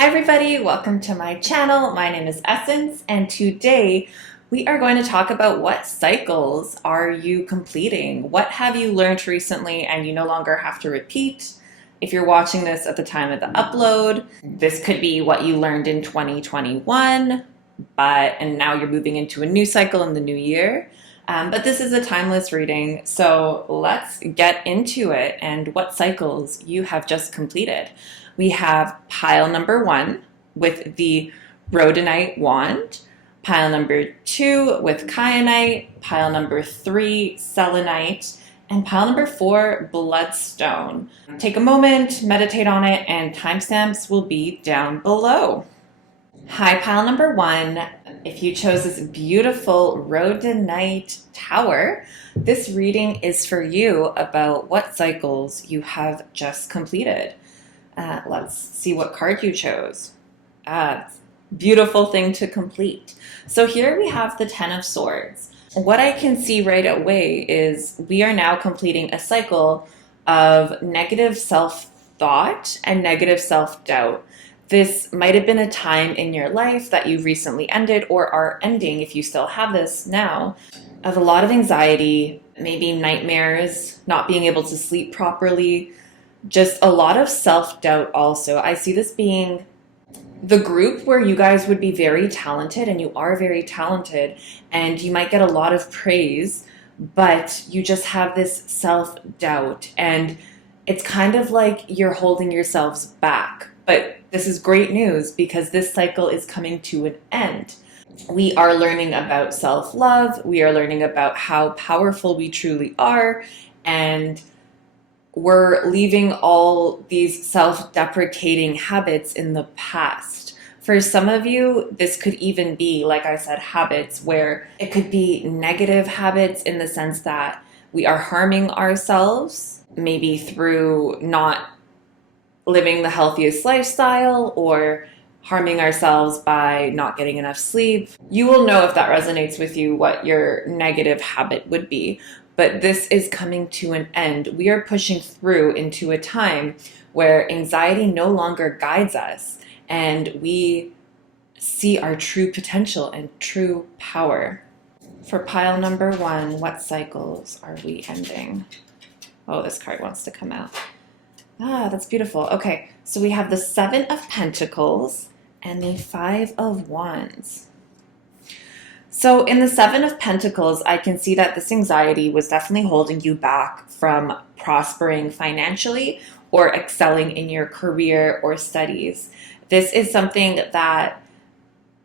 Hi everybody, welcome to my channel. My name is Essence, and today we are going to talk about what cycles are you completing? What have you learned recently and you no longer have to repeat? If you're watching this at the time of the upload, this could be what you learned in 2021, and now you're moving into a new cycle in the new year. But this is a timeless reading, so let's get into it and what cycles you have just completed. We have pile number 1 with the Rhodonite wand, pile number 2 with Kyanite, pile number 3 Selenite, and pile number 4 Bloodstone. Take a moment, meditate on it, and timestamps will be down below. Hi, pile number 1. If you chose this beautiful Rhodonite tower, this reading is for you about what cycles you have just completed. Let's see what card you chose. Beautiful thing to complete. So here we have the Ten of Swords. What I can see right away is we are now completing a cycle of negative self-thought and negative self-doubt. This might have been a time in your life that you recently ended or are ending, if you still have this now, of a lot of anxiety, maybe nightmares, not being able to sleep properly, just a lot of self-doubt also. I see this being the group where you guys would be very talented, and you are very talented, and you might get a lot of praise, but you just have this self-doubt, and it's kind of like you're holding yourselves back. But this is great news because this cycle is coming to an end. We are learning about self-love, we are learning about how powerful we truly are, and we're leaving all these self-deprecating habits in the past. For some of you, this could even be, like I said, habits where it could be negative habits in the sense that we are harming ourselves, maybe through not living the healthiest lifestyle or harming ourselves by not getting enough sleep. You will know if that resonates with you what your negative habit would be. But this is coming to an end. We are pushing through into a time where anxiety no longer guides us and we see our true potential and true power. For pile number 1, what cycles are we ending? Oh, this card wants to come out. That's beautiful. Okay, so we have the 7 of Pentacles and the 5 of Wands. So in the 7 of Pentacles, I can see that this anxiety was definitely holding you back from prospering financially or excelling in your career or studies. This is something that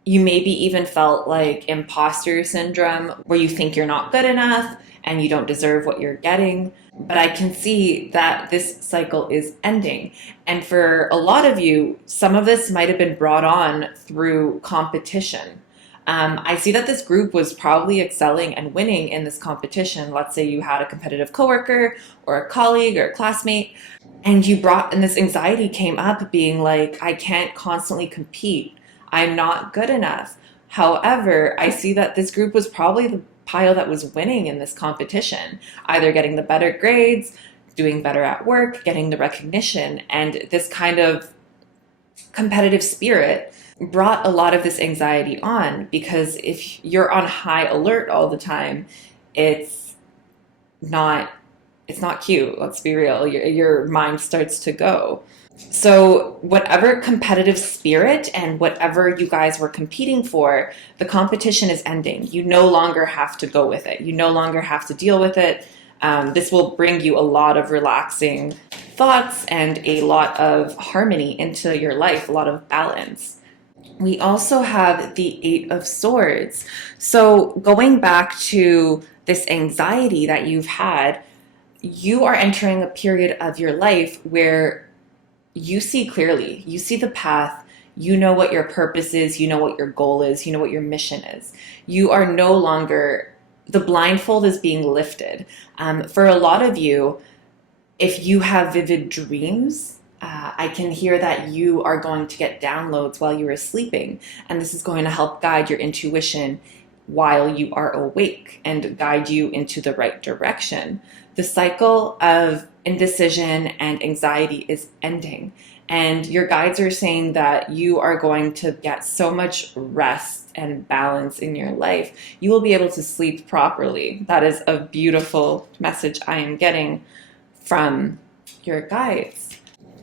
you maybe even felt like imposter syndrome, where you think you're not good enough and you don't deserve what you're getting. But I can see that this cycle is ending. And for a lot of you, some of this might have been brought on through competition. I see that this group was probably excelling and winning in this competition. Let's say you had a competitive coworker or a colleague or a classmate, and this anxiety came up being like, I can't constantly compete. I'm not good enough. However, I see that this group was probably the pile that was winning in this competition, either getting the better grades, doing better at work, getting the recognition, and this kind of competitive spirit brought a lot of this anxiety on, because if you're on high alert all the time, it's not cute. Let's be real. Your mind starts to go. So whatever competitive spirit and whatever you guys were competing for, the competition is ending. You no longer have to go with it. You no longer have to deal with it. This will bring you a lot of relaxing thoughts and a lot of harmony into your life, a lot of balance. We also have the 8 of Swords. So going back to this anxiety that you've had, you are entering a period of your life where you see clearly, you see the path, you know what your purpose is, you know what your goal is, you know what your mission is. You are no longer, the blindfold is being lifted. For a lot of you, if you have vivid dreams, I can hear that you are going to get downloads while you are sleeping, and this is going to help guide your intuition while you are awake and guide you into the right direction. The cycle of indecision and anxiety is ending, And your guides are saying that you are going to get so much rest and balance in your life. You will be able to sleep properly. That is a beautiful message I am getting from your guides.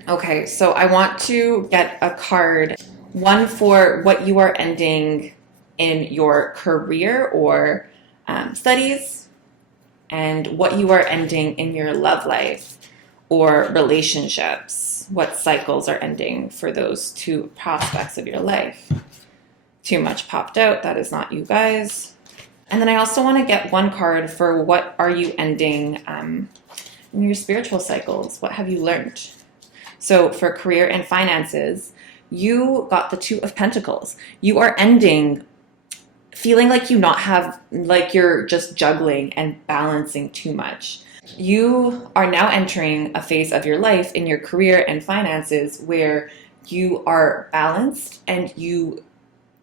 Okay, so I want to get a card, one for what you are ending in your career or studies, and what you are ending in your love life or relationships. What cycles are ending for those two prospects of your life? Too much popped out. That is not you guys. And then I also want to get one card for what are you ending in your spiritual cycles. What have you learned? So for career and finances, you got the Two of Pentacles. You are ending feeling like you're just juggling and balancing too much. You are now entering a phase of your life in your career and finances where you are balanced and you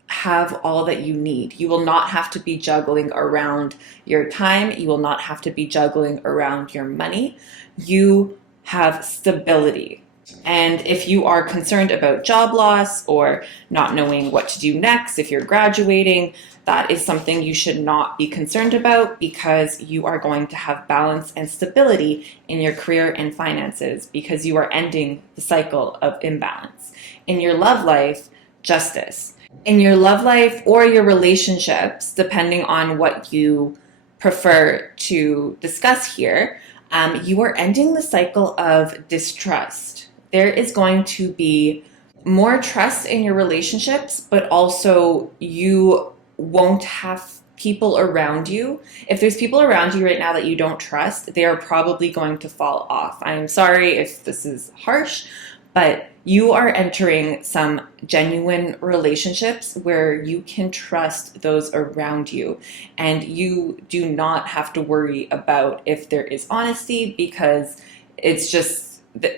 have all that you need. You will not have to be juggling around your time. You will not have to be juggling around your money. You have stability. And if you are concerned about job loss or not knowing what to do next, if you're graduating, that is something you should not be concerned about, because you are going to have balance and stability in your career and finances because you are ending the cycle of imbalance. In your love life, justice. In your love life or your relationships, depending on what you prefer to discuss here, you are ending the cycle of distrust. There is going to be more trust in your relationships, but also you won't have people around you. If there's people around you right now that you don't trust, they are probably going to fall off. I'm sorry if this is harsh, but you are entering some genuine relationships where you can trust those around you, and you do not have to worry about if there is honesty, because it's just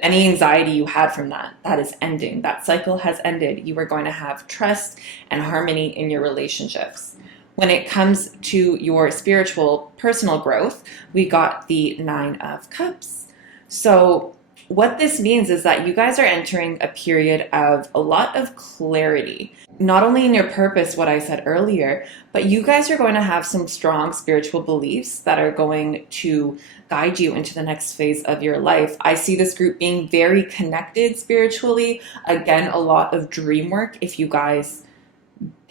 any anxiety you had from that is ending. That cycle has ended. You are going to have trust and harmony in your relationships. When it comes to your spiritual personal growth, we got the Nine of Cups. So what this means is that you guys are entering a period of a lot of clarity, not only in your purpose, what I said earlier, but you guys are going to have some strong spiritual beliefs that are going to guide you into the next phase of your life. I see this group being very connected spiritually. Again, a lot of dream work. If you guys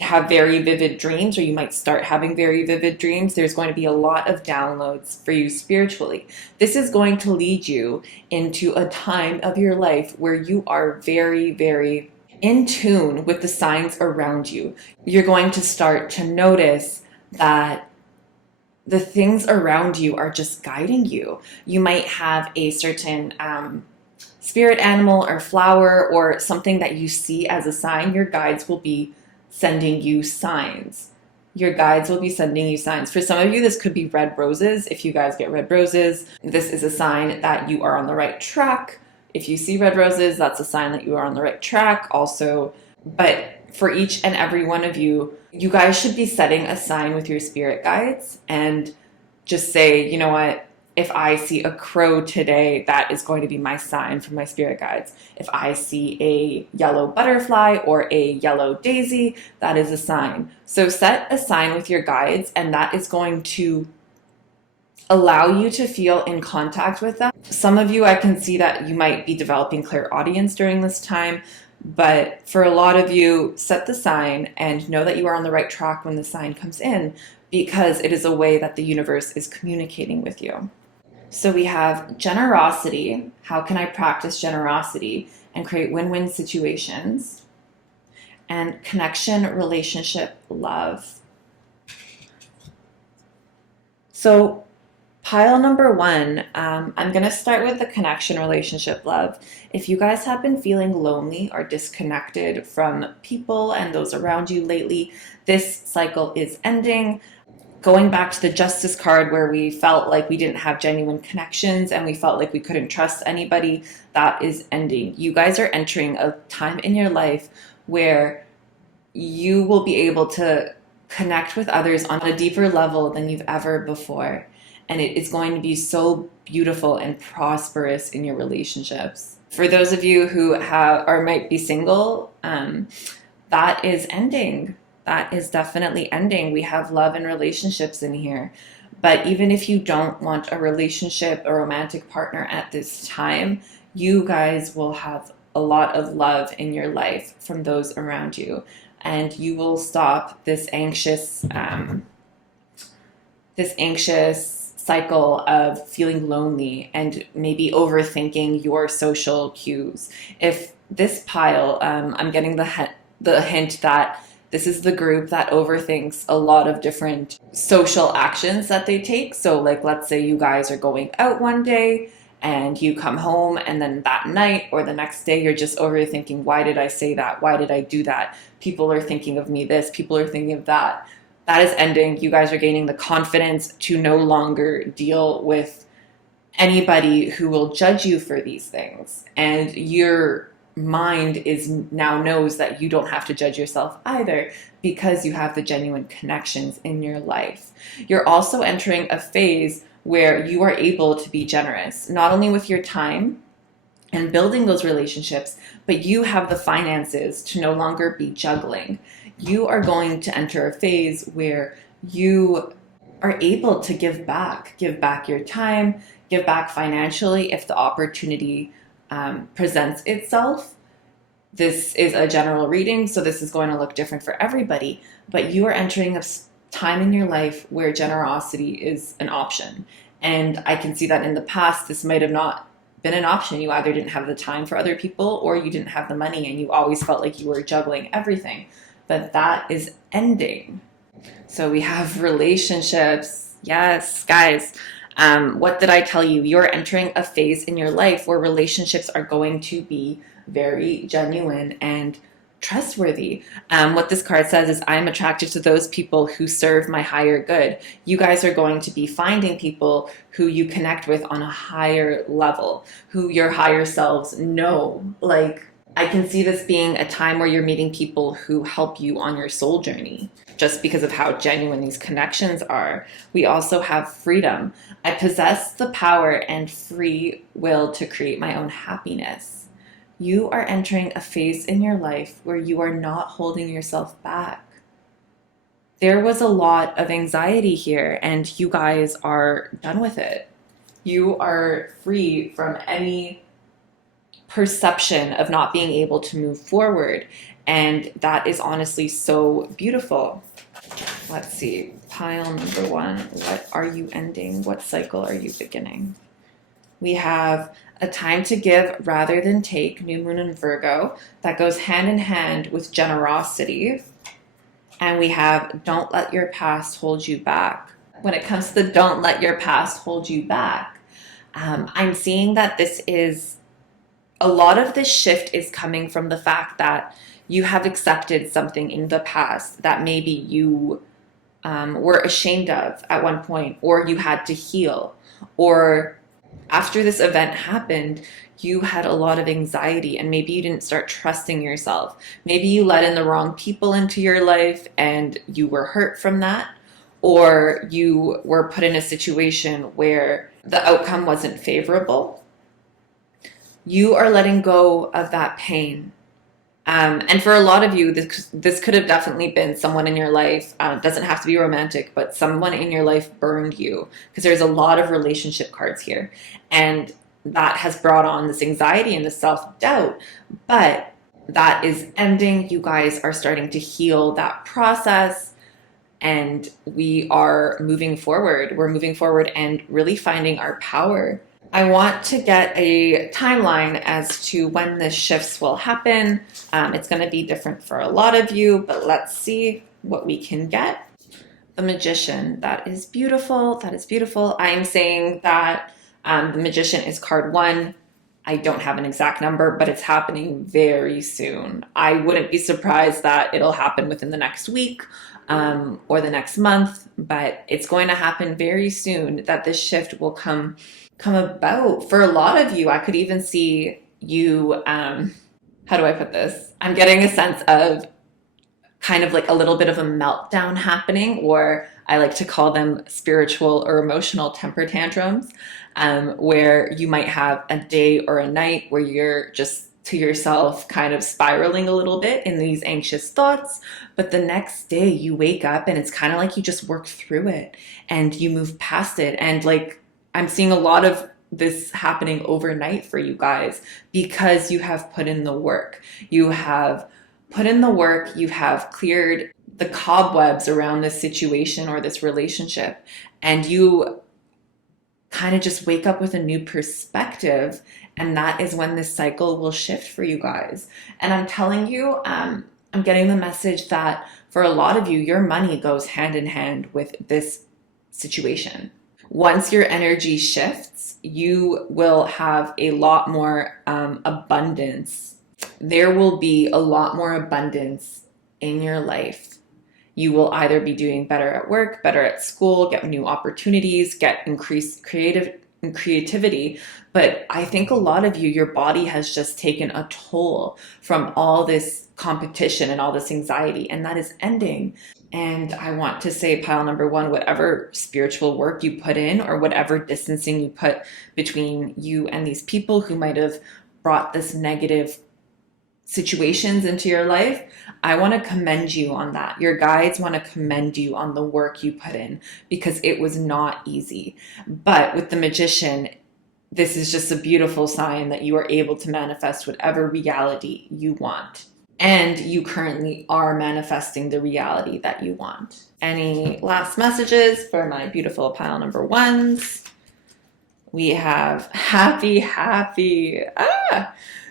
have very vivid dreams, or you might start having very vivid dreams, there's going to be a lot of downloads for you spiritually. This is going to lead you into a time of your life where you are very, very in tune with the signs around you. You're going to start to notice that the things around you are just guiding you. You might have a certain spirit animal or flower or something that you see as a sign. Your guides will be sending you signs. Your guides will be sending you signs. For some of you, this could be red roses. If you guys get red roses, this is a sign that you are on the right track. If you see red roses, that's a sign that you are on the right track also. But for each and every one of you, you guys should be setting a sign with your spirit guides and just say, you know what? If I see a crow today, that is going to be my sign from my spirit guides. If I see a yellow butterfly or a yellow daisy, that is a sign. So set a sign with your guides, and that is going to allow you to feel in contact with them. Some of you, I can see that you might be developing clairaudience during this time, but for a lot of you, set the sign and know that you are on the right track when the sign comes in, because it is a way that the universe is communicating with you. So we have generosity. How can I practice generosity and create win-win situations? And connection, relationship, love. So pile number one, I'm going to start with the connection, relationship, love. If you guys have been feeling lonely or disconnected from people and those around you lately, this cycle is ending. Going back to the Justice card, where we felt like we didn't have genuine connections and we felt like we couldn't trust anybody, that is ending. You guys are entering a time in your life where you will be able to connect with others on a deeper level than you've ever before. and it is going to be so beautiful and prosperous in your relationships. For those of you who have or might be single, that is ending. That is definitely ending. We have love and relationships in here. But even if you don't want a relationship, a romantic partner at this time, you guys will have a lot of love in your life from those around you. And you will stop this anxious cycle of feeling lonely and maybe overthinking your social cues. If this pile, I'm getting the hint that this is the group that overthinks a lot of different social actions that they take. So like, let's say you guys are going out one day and you come home, and then that night or the next day, you're just overthinking, why did I say that? Why did I do that? People are thinking of me this, people are thinking of that. That is ending. You guys are gaining the confidence to no longer deal with anybody who will judge you for these things. And your mind is now knows that you don't have to judge yourself either, because you have the genuine connections in your life. You're also entering a phase where you are able to be generous, not only with your time and building those relationships, but you have the finances to no longer be juggling. You are going to enter a phase where you are able to give back your time, give back financially if the opportunity presents itself. This is a general reading, so this is going to look different for everybody, but you are entering a time in your life where generosity is an option. And I can see that in the past, this might have not been an option. You either didn't have the time for other people or you didn't have the money, and you always felt like you were juggling everything. But that is ending. So we have relationships. Yes, guys. What did I tell you? You're entering a phase in your life where relationships are going to be very genuine and trustworthy. What this card says is, I'm attracted to those people who serve my higher good. You guys are going to be finding people who you connect with on a higher level, who your higher selves know. Like, I can see this being a time where you're meeting people who help you on your soul journey, just because of how genuine these connections are. We also have freedom. I possess the power and free will to create my own happiness. You are entering a phase in your life where you are not holding yourself back. There was a lot of anxiety here, and you guys are done with it. You are free from any perception of not being able to move forward, and that is honestly so beautiful. Let's see, pile number 1, what are you ending? What cycle are you beginning? We have a time to give rather than take, new moon in Virgo, that goes hand in hand with generosity. And we have don't let your past hold you back. When it comes to the don't let your past hold you back, I'm seeing that this is, a lot of this shift is coming from the fact that you have accepted something in the past that maybe you were ashamed of at one point, or you had to heal, or after this event happened, you had a lot of anxiety and maybe you didn't start trusting yourself. Maybe you let in the wrong people into your life and you were hurt from that, or you were put in a situation where the outcome wasn't favorable. You are letting go of that pain. And for a lot of you, this could have definitely been someone in your life. It doesn't have to be romantic, but someone in your life burned you, because there's a lot of relationship cards here. And that has brought on this anxiety and this self-doubt. But that is ending. You guys are starting to heal that process. And we are moving forward. We're moving forward and really finding our power. I want to get a timeline as to when the shifts will happen. It's going to be different for a lot of you, but let's see what we can get. The Magician, that is beautiful. That is beautiful. I'm saying that the Magician is card 1. I don't have an exact number, but it's happening very soon. I wouldn't be surprised that it'll happen within the next week or the next month, but it's going to happen very soon that this shift will come about. For a lot of you, I could even see you, how do I put this? I'm getting a sense of kind of like a little bit of a meltdown happening, or I like to call them spiritual or emotional temper tantrums, where you might have a day or a night where you're just to yourself kind of spiraling a little bit in these anxious thoughts, but the next day you wake up and it's kind of like you just work through it and you move past it. And like I'm seeing a lot of this happening overnight for you guys because you have put in the work. You have put in the work, you have cleared the cobwebs around this situation or this relationship, and you kind of just wake up with a new perspective. And that is when this cycle will shift for you guys. And I'm telling you, I'm getting the message that for a lot of you, your money goes hand in hand with this situation. Once your energy shifts, you will have a lot more abundance. There will be a lot more abundance in your life. You will either be doing better at work, better at school, get new opportunities, get increased creativity. But I think a lot of you, your body has just taken a toll from all this competition and all this anxiety, and that is ending. And I want to say, pile number one, whatever spiritual work you put in or whatever distancing you put between you and these people who might have brought this negative situations into your life, I want to commend you on that. Your guides want to commend you on the work you put in because it was not easy. But with the Magician, this is just a beautiful sign that you are able to manifest whatever reality you want. And you currently are manifesting the reality that you want. Any last messages for my beautiful pile number ones? We have happy.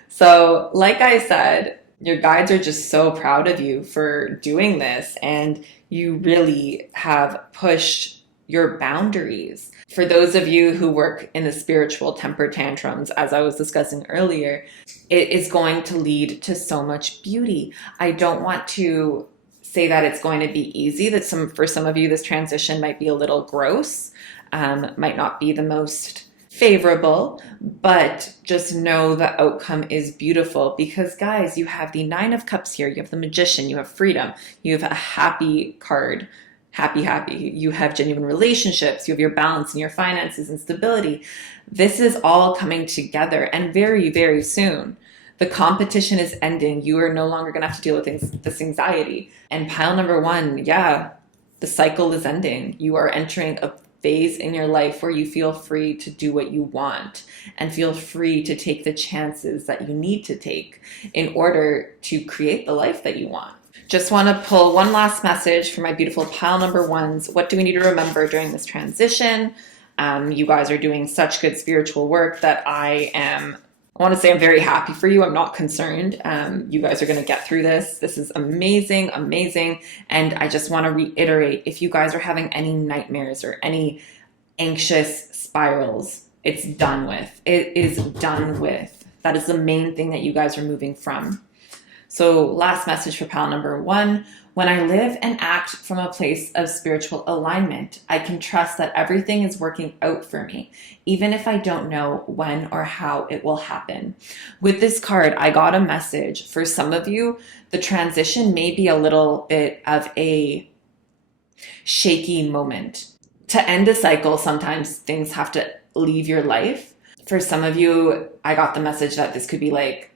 So like I said, your guides are just so proud of you for doing this, and you really have pushed your boundaries. For those of you who work in the spiritual temper tantrums, as I was discussing earlier, it is going to lead to so much beauty. I don't want to say that it's going to be easy, that for some of you, this transition might be a little gross, might not be the most favorable, but just know the outcome is beautiful because guys, you have the Nine of Cups here, you have the Magician, you have freedom, you have a happy card, happy, you have genuine relationships, you have your balance and your finances and stability. This is all coming together, and very, very soon the competition is ending. You are no longer going to have to deal with this anxiety. And pile number one, yeah, the cycle is ending. You are entering a phase in your life where you feel free to do what you want and feel free to take the chances that you need to take in order to create the life that you want. Just want to pull one last message for my beautiful pile number ones. What do we need to remember during this transition? You guys are doing such good spiritual work that I want to say I'm very happy for you. I'm not concerned. You guys are going to get through this. This is amazing. And I just want to reiterate, if you guys are having any nightmares or any anxious spirals, it's done with. It is done with. That is the main thing that you guys are moving from. So last message for pile number one. When I live and act from a place of spiritual alignment, I can trust that everything is working out for me, even if I don't know when or how it will happen. With this card, I got a message. For some of you, the transition may be a little bit of a shaky moment. To end a cycle, sometimes things have to leave your life. For some of you, I got the message that this could be like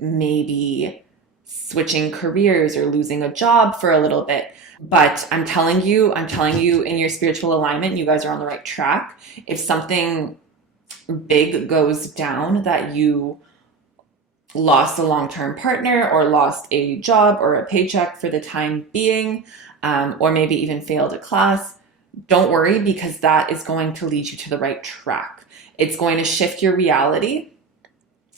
maybe switching careers or losing a job for a little bit. But I'm telling you in your spiritual alignment, you guys are on the right track. If something big goes down, that you lost a long-term partner or lost a job or a paycheck for the time being, or maybe even failed a class, don't worry, because that is going to lead you to the right track. It's going to shift your reality.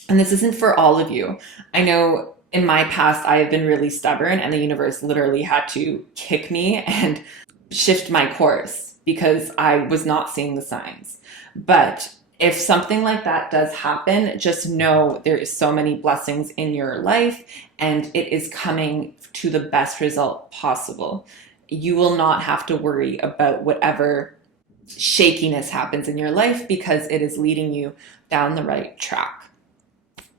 And this isn't for all of you. I know in my past, I have been really stubborn, and the universe literally had to kick me and shift my course because I was not seeing the signs. But if something like that does happen, just know there is so many blessings in your life, and it is coming to the best result possible. You will not have to worry about whatever shakiness happens in your life because it is leading you down the right track.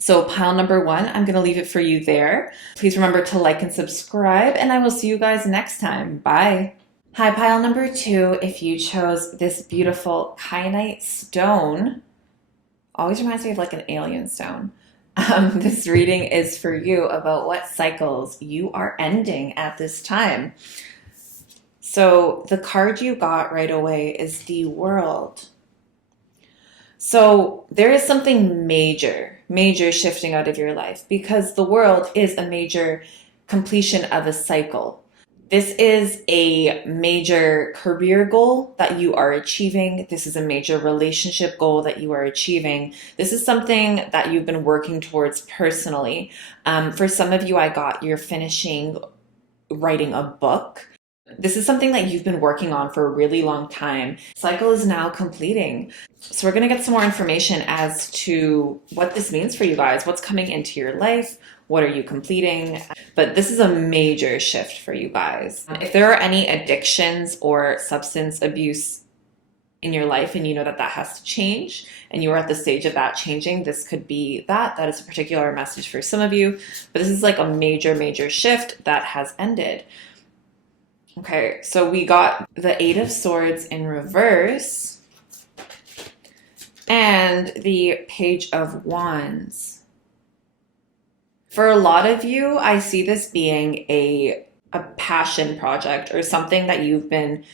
So pile number one, I'm going to leave it for you there. Please remember to like and subscribe, and I will see you guys next time. Bye. Hi, pile number two. If you chose this beautiful kyanite stone, always reminds me of like an alien stone. This reading is for you about what cycles you are ending at this time. So the card you got right away is the World. So there is something major shifting out of your life because the World is a major completion of a cycle. This is a major career goal that you are achieving. This is a major relationship goal that you are achieving. This is something that you've been working towards personally. For some of you, I got you're finishing writing a book. This is something that you've been working on for a really long time. Cycle is now completing. So we're going to get some more information as to what this means for you guys, what's coming into your life, what are you completing? But this is a major shift for you guys. If there are any addictions or substance abuse in your life and you know that that has to change and you are at the stage of that changing, this could be that. That is a particular message for some of you. But this is like a major shift that has ended. Okay, so we got the Eight of Swords in reverse and the Page of Wands. For a lot of you, I see this being a passion project or something that you've been,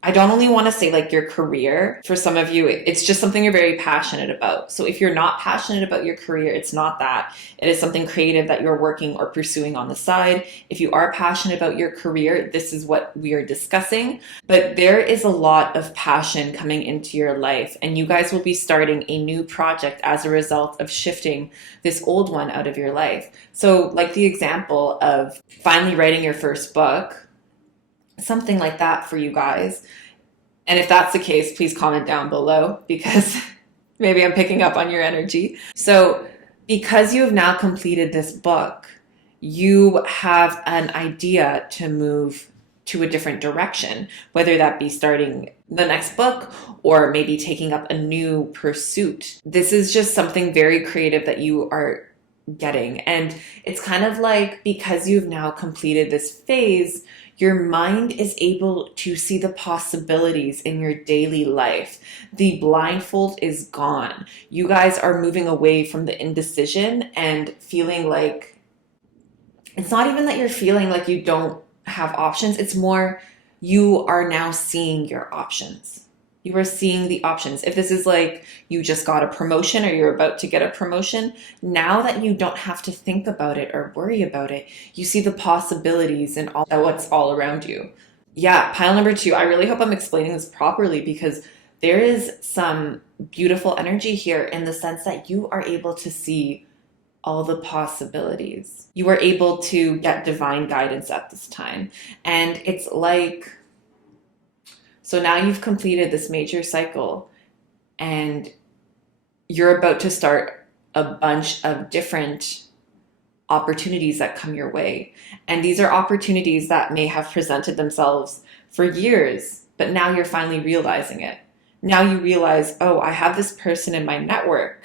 I don't only want to say like your career. For some of you, it's just something you're very passionate about. So if you're not passionate about your career, it's not that. It is something creative that you're working or pursuing on the side. If you are passionate about your career, this is what we are discussing. But there is a lot of passion coming into your life, and you guys will be starting a new project as a result of shifting this old one out of your life. So like the example of finally writing your first book, something like that for you guys. And if that's the case, please comment down below because maybe I'm picking up on your energy. So because you have now completed this book, you have an idea to move to a different direction, whether that be starting the next book or maybe taking up a new pursuit. This is just something very creative that you are getting. And it's kind of like because you've now completed this phase, your mind is able to see the possibilities in your daily life. The blindfold is gone. You guys are moving away from the indecision and feeling like, it's not even that you're feeling like you don't have options. It's more you are now seeing your options. You are seeing the options. If this is like you just got a promotion or you're about to get a promotion, now that you don't have to think about it or worry about it, you see the possibilities and all what's all around you. Yeah, pile number two, I really hope I'm explaining this properly because there is some beautiful energy here in the sense that you are able to see all the possibilities. You are able to get divine guidance at this time. And it's like, so now you've completed this major cycle and you're about to start a bunch of different opportunities that come your way. And these are opportunities that may have presented themselves for years, but now you're finally realizing it. Now you realize, oh, I have this person in my network.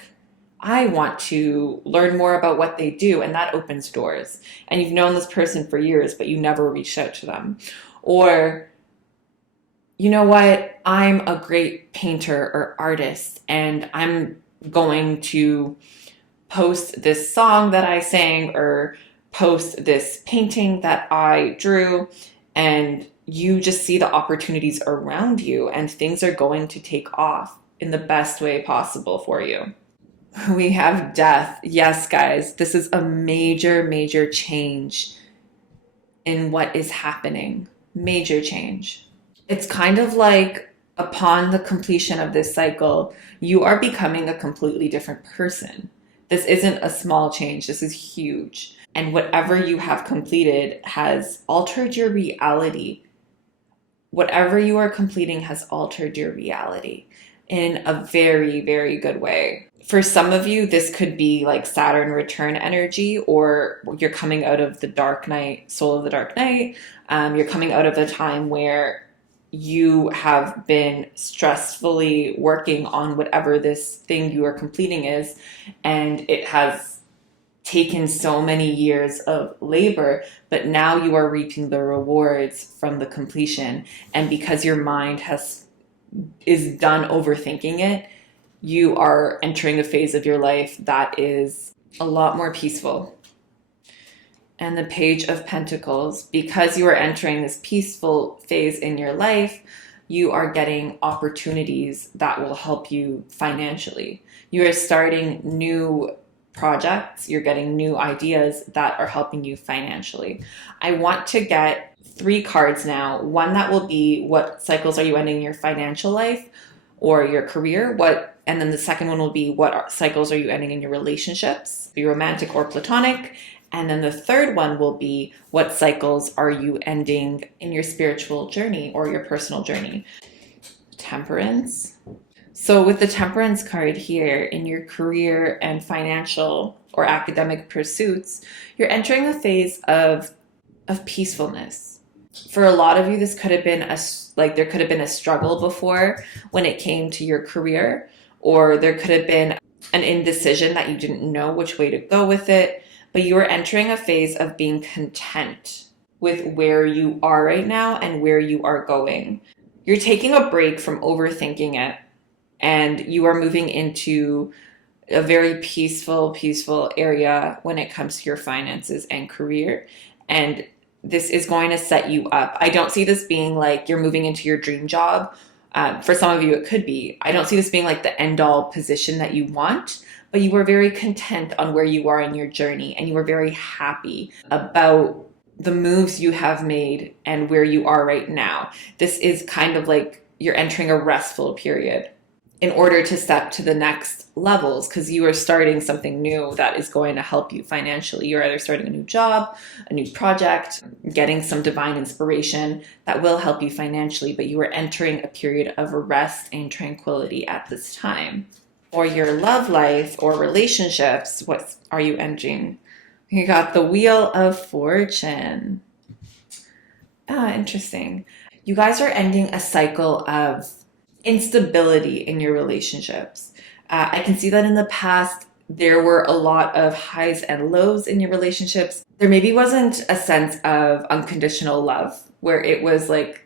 I want to learn more about what they do, and that opens doors. And you've known this person for years, but you never reached out to them. Or, you know what, I'm a great painter or artist and I'm going to post this song that I sang or post this painting that I drew, and you just see the opportunities around you and things are going to take off in the best way possible for you. We have death. Yes, guys, this is a major change in what is happening. Major change. It's kind of like upon the completion of this cycle, you are becoming a completely different person. This isn't a small change. This is huge. And whatever you have completed has altered your reality. Whatever you are completing has altered your reality in a very good way. For some of you, this could be like Saturn return energy, or you're coming out of the dark night, soul of the dark night. You're coming out of the time where you have been stressfully working on whatever this thing you are completing is, and it has taken so many years of labor, but now you are reaping the rewards from the completion. And because your mind is done overthinking it, you are entering a phase of your life that is a lot more peaceful. And the Page of Pentacles, because you are entering this peaceful phase in your life, you are getting opportunities that will help you financially. You are starting new projects, you're getting new ideas that are helping you financially. I want to get 3 cards now. One that will be what cycles are you ending in your financial life or your career, and then the second one will be what cycles are you ending in your relationships, be romantic or platonic. And then the third one will be what cycles are you ending in your spiritual journey or your personal journey. Temperance. So with the Temperance card here, in your career and financial or academic pursuits, you're entering a phase of peacefulness. For a lot of you, this could have been there could have been a struggle before when it came to your career, or there could have been an indecision that you didn't know which way to go with it. But you are entering a phase of being content with where you are right now and where you are going. You're taking a break from overthinking it, and you are moving into a very peaceful area when it comes to your finances and career. And this is going to set you up. I don't see this being like you're moving into your dream job. For some of you, it could be. I don't see this being like the end-all position that you want. But you were very content on where you are in your journey, and you were very happy about the moves you have made and where you are right now. This is kind of like you're entering a restful period in order to step to the next levels, because you are starting something new that is going to help you financially. You're either starting a new job, a new project, getting some divine inspiration that will help you financially, but you are entering a period of rest and tranquility at this time. For your love life or relationships, what are you entering? You got the Wheel of Fortune. Interesting. You guys are ending a cycle of instability in your relationships. I can see that in the past, there were a lot of highs and lows in your relationships. There maybe wasn't a sense of unconditional love, where it was like,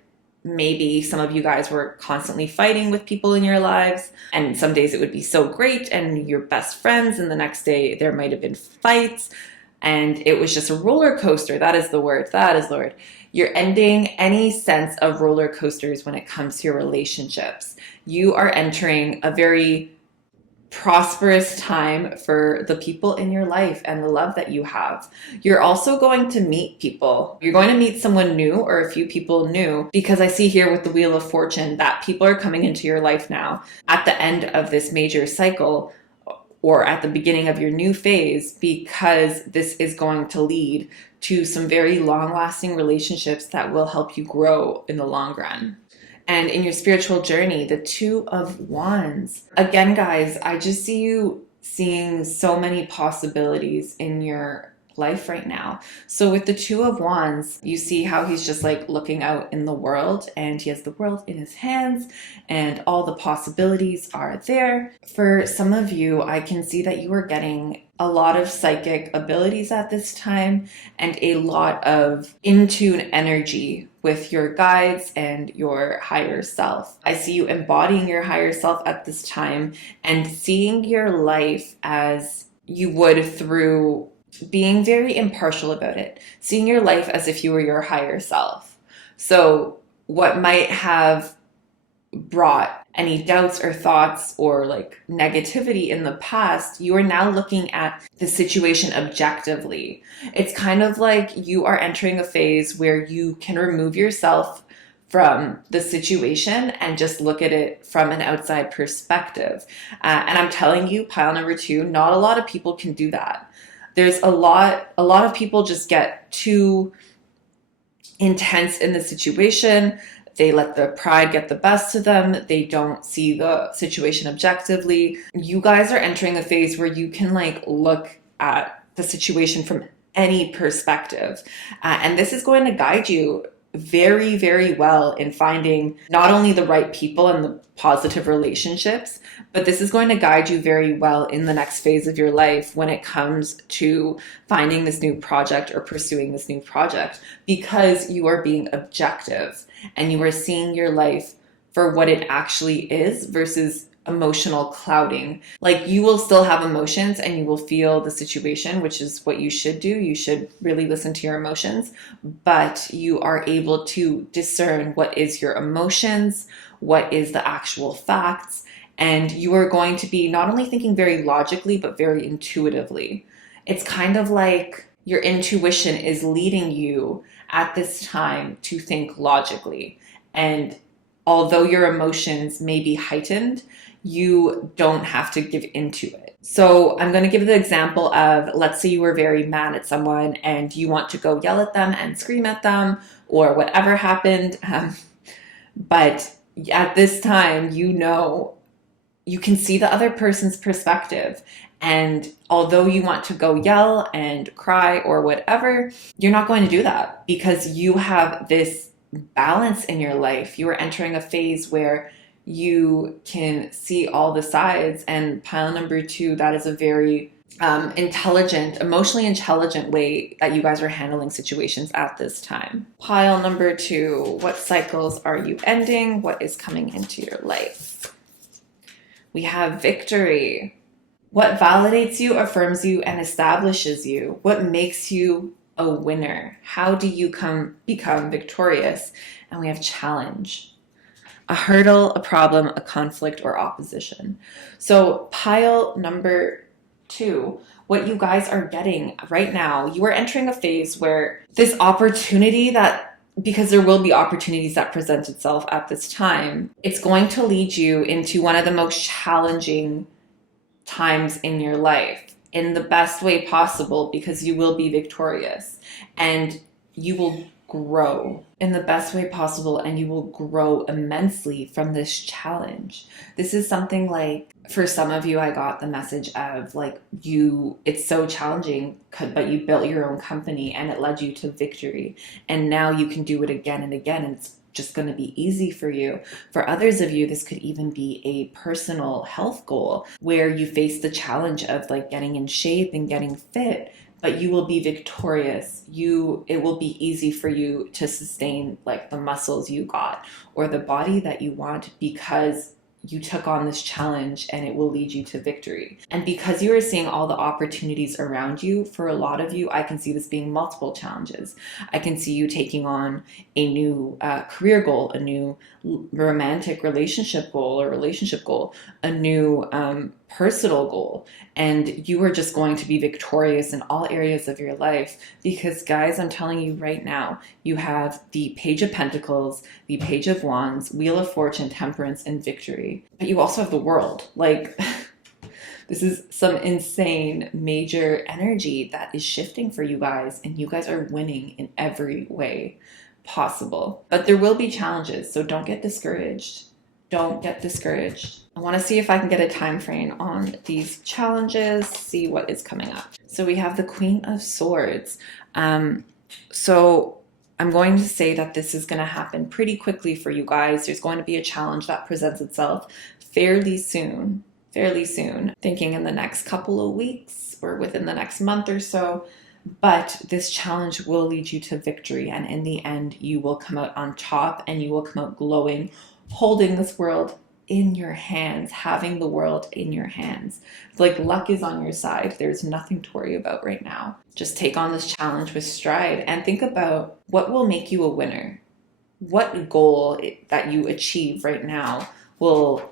maybe some of you guys were constantly fighting with people in your lives, and some days it would be so great and you're best friends, and the next day there might have been fights, and it was just a roller coaster. That is the word. You're ending any sense of roller coasters when it comes to your relationships. You are entering a very prosperous time for the people in your life and the love that you have. You're also going to meet people. You're going to meet someone new or a few people new, because I see here with the Wheel of Fortune that people are coming into your life now at the end of this major cycle or at the beginning of your new phase, because this is going to lead to some very long-lasting relationships that will help you grow in the long run. And in your spiritual journey, the Two of Wands. Again, guys, I just see you seeing so many possibilities in your life right now. So with the Two of Wands, you see how he's just like looking out in the world, and he has the world in his hands and all the possibilities are there. For some of you, I can see that you are getting a lot of psychic abilities at this time and a lot of in-tune energy with your guides and your higher self. I see you embodying your higher self at this time and seeing your life as you would through being very impartial about it, seeing your life as if you were your higher self. So what might have brought any doubts or thoughts or like negativity in the past, you are now looking at the situation objectively. It's kind of like you are entering a phase where you can remove yourself from the situation and just look at it from an outside perspective. And I'm telling you, pile number 2, not a lot of people can do that. There's a lot of people just get too intense in the situation. They let the pride get the best of them. They don't see the situation objectively. You guys are entering a phase where you can like look at the situation from any perspective. And this is going to guide you very, very well in finding not only the right people and the positive relationships, but this is going to guide you very well in the next phase of your life when it comes to finding this new project or pursuing this new project, because you are being objective and you are seeing your life for what it actually is versus emotional clouding. Like, you will still have emotions and you will feel the situation, which is what you should do. You should really listen to your emotions, but you are able to discern what is your emotions, what is the actual facts, and you are going to be not only thinking very logically, but very intuitively. It's kind of like your intuition is leading you at this time to think logically. And although your emotions may be heightened, you don't have to give into it. So I'm going to give the example of, let's say you were very mad at someone and you want to go yell at them and scream at them or whatever happened. But at this time, you can see the other person's perspective. And although you want to go yell and cry or whatever, you're not going to do that because you have this balance in your life. You are entering a phase where you can see all the sides. And pile number 2, that is a very emotionally intelligent way that you guys are handling situations at this time. Pile number 2, what cycles are you ending? What is coming into your life? We have victory. What validates you, affirms you, and establishes you? What makes you a winner? How do you become victorious? And we have challenge. A hurdle, a problem, a conflict, or opposition. So pile number 2, what you guys are getting right now, you are entering a phase where this opportunity because there will be opportunities that present itself at this time, it's going to lead you into one of the most challenging times in your life in the best way possible, because you will be victorious and you will grow in the best way possible, and you will grow immensely from this challenge. This is something like, for some of you, I got the message of like, it's so challenging, but you built your own company and it led you to victory. And now you can do it again and again, and it's just going to be easy for you. For others of you, this could even be a personal health goal where you face the challenge of like getting in shape and getting fit, but you will be victorious. It will be easy for you to sustain like the muscles you got or the body that you want, because you took on this challenge and it will lead you to victory. And because you are seeing all the opportunities around you, for a lot of you, I can see this being multiple challenges. I can see you taking on a new career goal, a new romantic relationship goal, a new personal goal. And you are just going to be victorious in all areas of your life, because guys, I'm telling you right now, you have the Page of Pentacles, the Page of Wands, Wheel of Fortune, Temperance, and Victory. But you also have the World. Like, this is some insane major energy that is shifting for you guys, and you guys are winning in every way possible. But there will be challenges, so don't get discouraged. Don't get discouraged. I want to see if I can get a time frame on these challenges, see what is coming up. So we have the Queen of Swords. So I'm going to say that this is going to happen pretty quickly for you guys. There's going to be a challenge that presents itself fairly soon, thinking in the next couple of weeks or within the next month or so. But this challenge will lead you to victory. And in the end, you will come out on top and you will come out glowing, holding this world in your hands, having the world in your hands. Like, luck is on your side. There's nothing to worry about right now. Just take on this challenge with stride and think about what will make you a winner. What goal that you achieve right now will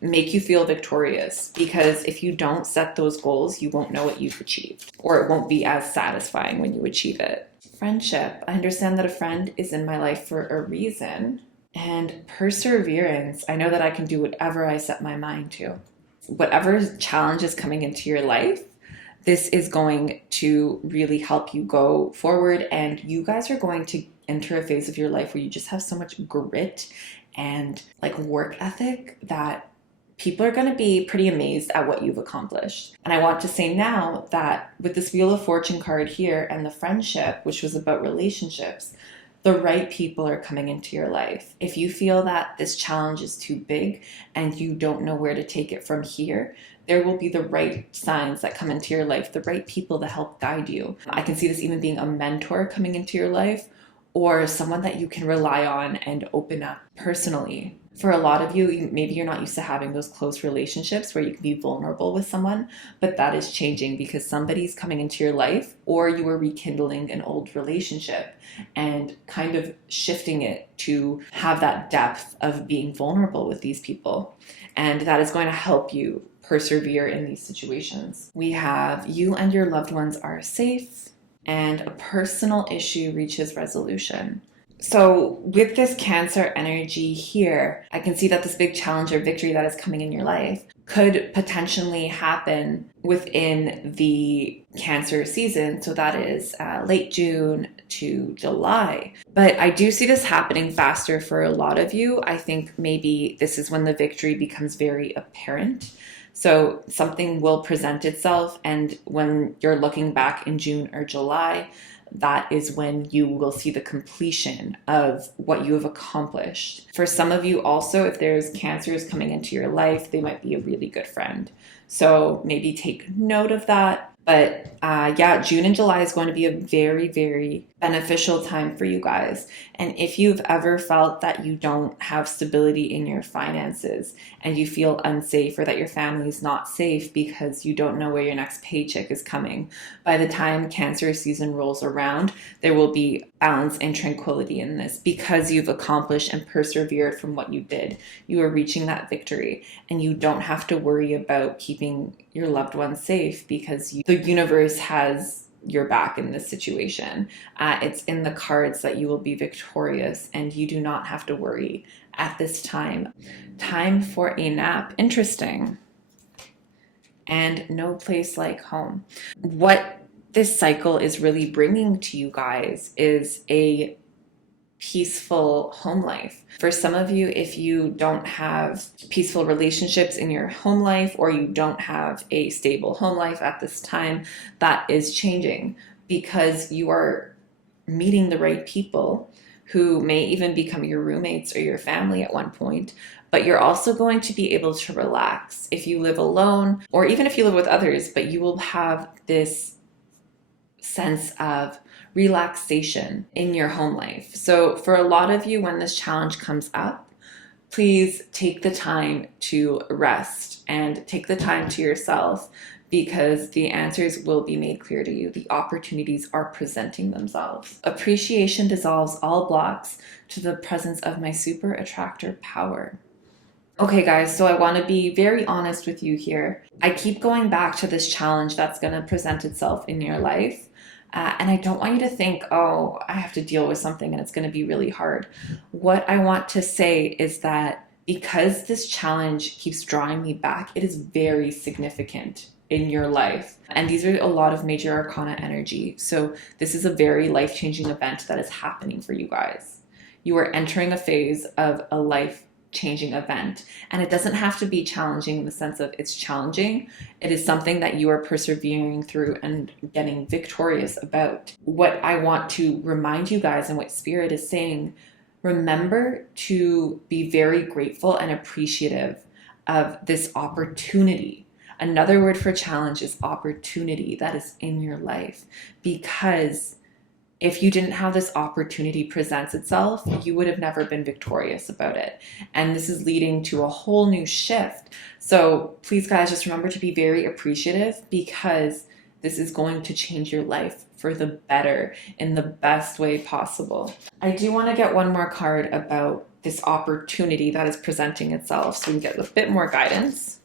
make you feel victorious, because if you don't set those goals, you won't know what you've achieved, or it won't be as satisfying when you achieve it. Friendship. I understand that a friend is in my life for a reason. And perseverance. I know that I can do whatever I set my mind to. Whatever challenge is coming into your life, this is going to really help you go forward. And you guys are going to enter a phase of your life where you just have so much grit and like work ethic that people are going to be pretty amazed at what you've accomplished. And I want to say now that with this Wheel of Fortune card here and the friendship, which was about relationships, the right people are coming into your life. If you feel that this challenge is too big and you don't know where to take it from here, there will be the right signs that come into your life, the right people to help guide you. I can see this even being a mentor coming into your life, or someone that you can rely on and open up personally. For a lot of you, maybe you're not used to having those close relationships where you can be vulnerable with someone, but that is changing because somebody's coming into your life, or you are rekindling an old relationship and kind of shifting it to have that depth of being vulnerable with these people. And that is going to help you persevere in these situations. We have you and your loved ones are safe, and a personal issue reaches resolution. So with this Cancer energy here, I can see that this big challenge or victory that is coming in your life could potentially happen within the Cancer season. So that is late June to July. But I do see this happening faster for a lot of you. I think maybe this is when the victory becomes very apparent. So something will present itself, and when you're looking back in June or July, that is when you will see the completion of what you have accomplished. For some of you also, if there's Cancers coming into your life, they might be a really good friend. So maybe take note of that. But yeah, June and July is going to be a very, very beneficial time for you guys. And if you've ever felt that you don't have stability in your finances and you feel unsafe, or that your family is not safe because you don't know where your next paycheck is coming, by the time Cancer season rolls around, there will be balance and tranquility in this because you've accomplished and persevered from what you did. You are reaching that victory, and you don't have to worry about keeping your loved ones safe because the universe has your back in this situation. It's in the cards that you will be victorious, and you do not have to worry at this time. Time for a nap. Interesting. And no place like home. What this cycle is really bringing to you guys is a peaceful home life. For some of you, if you don't have peaceful relationships in your home life, or you don't have a stable home life at this time, that is changing because you are meeting the right people who may even become your roommates or your family at one point. But you're also going to be able to relax if you live alone, or even if you live with others, but you will have this sense of relaxation in your home life. So for a lot of you, when this challenge comes up, please take the time to rest and take the time to yourself, because the answers will be made clear to you. The opportunities are presenting themselves. Appreciation dissolves all blocks to the presence of my super attractor power. Okay guys, so I want to be very honest with you here. I keep going back to this challenge that's going to present itself in your life. And I don't want you to think, oh, I have to deal with something and it's going to be really hard. What I want to say is that because this challenge keeps drawing me back, it is very significant in your life. And these are a lot of major arcana energy. So this is a very life-changing event that is happening for you guys. You are entering a phase of a life-changing event. And it doesn't have to be challenging in the sense of it's challenging. It is something that you are persevering through and getting victorious about. What I want to remind you guys, and what Spirit is saying, remember to be very grateful and appreciative of this opportunity. Another word for challenge is opportunity that is in your life, because if you didn't have this opportunity presents itself, you would have never been victorious about it. And this is leading to a whole new shift. So please guys, just remember to be very appreciative, because this is going to change your life for the better in the best way possible. I do want to get one more card about this opportunity that is presenting itself so we can get a bit more guidance.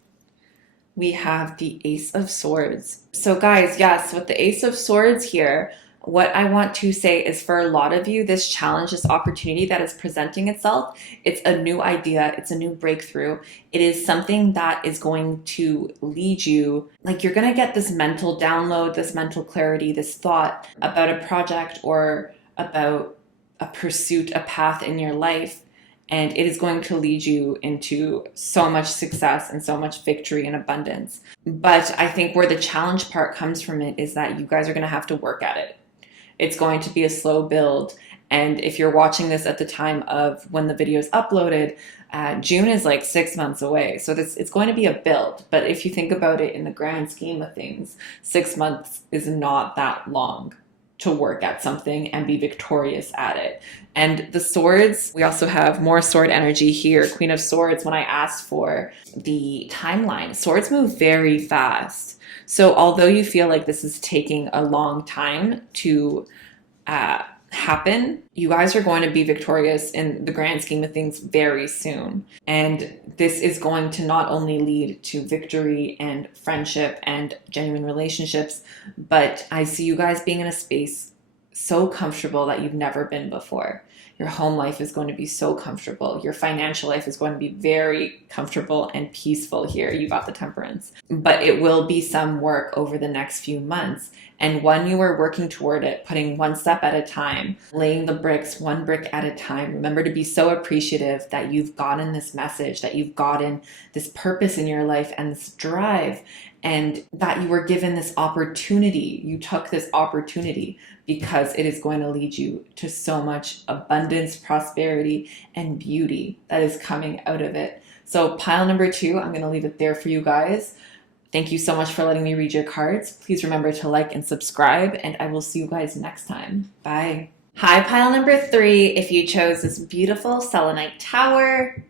We have the Ace of Swords. So guys, yes, with the Ace of Swords here, what I want to say is, for a lot of you, this challenge, this opportunity that is presenting itself, it's a new idea, it's a new breakthrough. It is something that is going to lead you, like you're going to get this mental download, this mental clarity, this thought about a project or about a pursuit, a path in your life. And it is going to lead you into so much success and so much victory and abundance. But I think where the challenge part comes from it is that you guys are going to have to work at it. It's going to be a slow build, And if you're watching this at the time of when the video is uploaded, June is like 6 months away. So it's going to be a build. But if you think about it in the grand scheme of things, 6 months is not that long to work at something and be victorious at it. And the swords, we also have more sword energy here. Queen of Swords, when I asked for the timeline, swords move very fast. So although you feel like this is taking a long time to happen, you guys are going to be victorious in the grand scheme of things very soon. And this is going to not only lead to victory and friendship and genuine relationships, but I see you guys being in a space so comfortable that you've never been before. Your home life is going to be so comfortable. Your financial life is going to be very comfortable and peaceful here. You got the Temperance. But it will be some work over the next few months. And when you are working toward it, putting one step at a time, laying the bricks one brick at a time, remember to be so appreciative that you've gotten this message, that you've gotten this purpose in your life and this drive, and that you were given this opportunity. You took this opportunity because it is going to lead you to so much abundance, prosperity, and beauty that is coming out of it. So pile number 2, I'm going to leave it there for you guys. Thank you so much for letting me read your cards. Please remember to like and subscribe, and I will see you guys next time. Bye. Hi, pile number 3. If you chose this beautiful Selenite tower,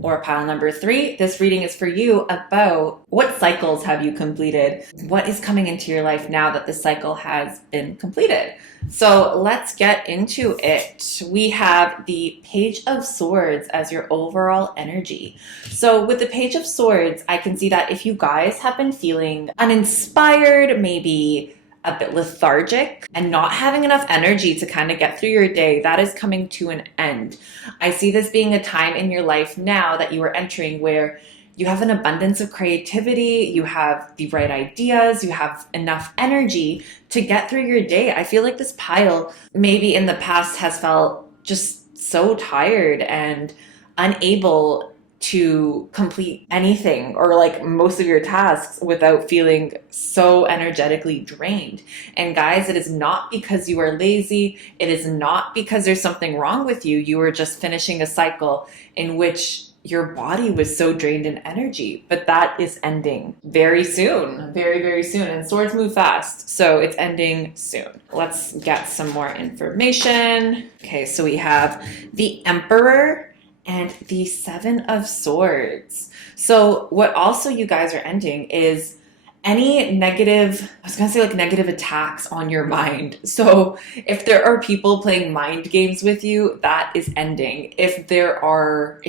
or pile number 3, this reading is for you about what cycles have you completed? What is coming into your life now that the cycle has been completed? So let's get into it. We have the Page of Swords as your overall energy. So with the Page of Swords, I can see that if you guys have been feeling uninspired, maybe a bit lethargic and not having enough energy to kind of get through your day, that is coming to an end. I see this being a time in your life now that you are entering where you have an abundance of creativity, you have the right ideas, you have enough energy to get through your day. I feel like this pile maybe in the past has felt just so tired and unable to complete anything or like most of your tasks without feeling so energetically drained. And guys, it is not because you are lazy. It is not because there's something wrong with you. You are just finishing a cycle in which your body was so drained in energy, but that is ending very soon, very, very soon. And swords move fast, so it's ending soon. Let's get some more information. Okay, so we have the Emperor and the 7 of Swords. So what also you guys are ending is any negative, I was gonna say like negative attacks on your mind. So if there are people playing mind games with you, that is ending. If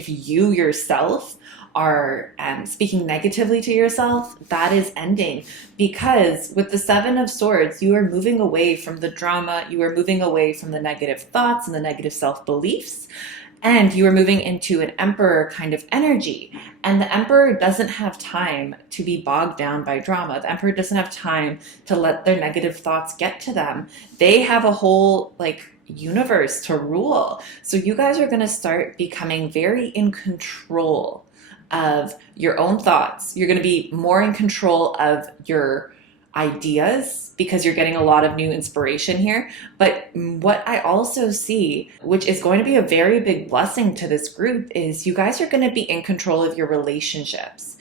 you yourself are speaking negatively to yourself, that is ending. Because with the 7 of Swords, you are moving away from the drama, you are moving away from the negative thoughts and the negative self-beliefs, and you are moving into an Emperor kind of energy. And the Emperor doesn't have time to be bogged down by drama. The Emperor doesn't have time to let their negative thoughts get to them. They have a whole universe to rule. So you guys are going to start becoming very in control of your own thoughts. You're going to be more in control of your ideas because you're getting a lot of new inspiration here. But what I also see, which is going to be a very big blessing to this group, is you guys are going to be in control of your relationships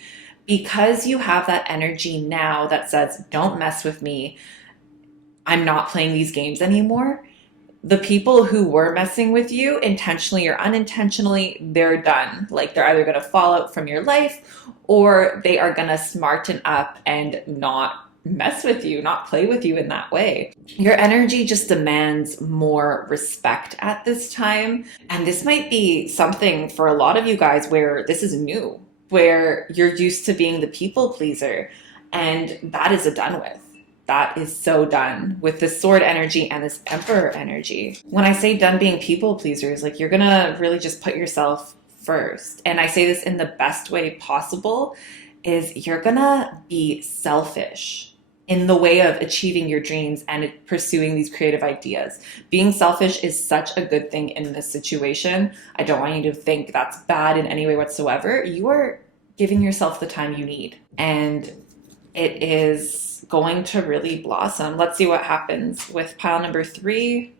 because you have that energy now that says, don't mess with me. I'm not playing these games anymore. The people who were messing with you intentionally or unintentionally, they're done. They're either going to fall out from your life or they are going to smarten up and not mess with you, not play with you in that way. Your energy just demands more respect at this time. And this might be something for a lot of you guys where this is new, where you're used to being the people pleaser. And that is done with. That is so done with this sword energy and this Emperor energy. When I say done being people pleasers, you're going to really just put yourself first. And I say this in the best way possible, is you're going to be selfish in the way of achieving your dreams and pursuing these creative ideas. Being selfish is such a good thing in this situation. I don't want you to think that's bad in any way whatsoever. You are giving yourself the time you need, and it is going to really blossom. Let's see what happens with pile number 3.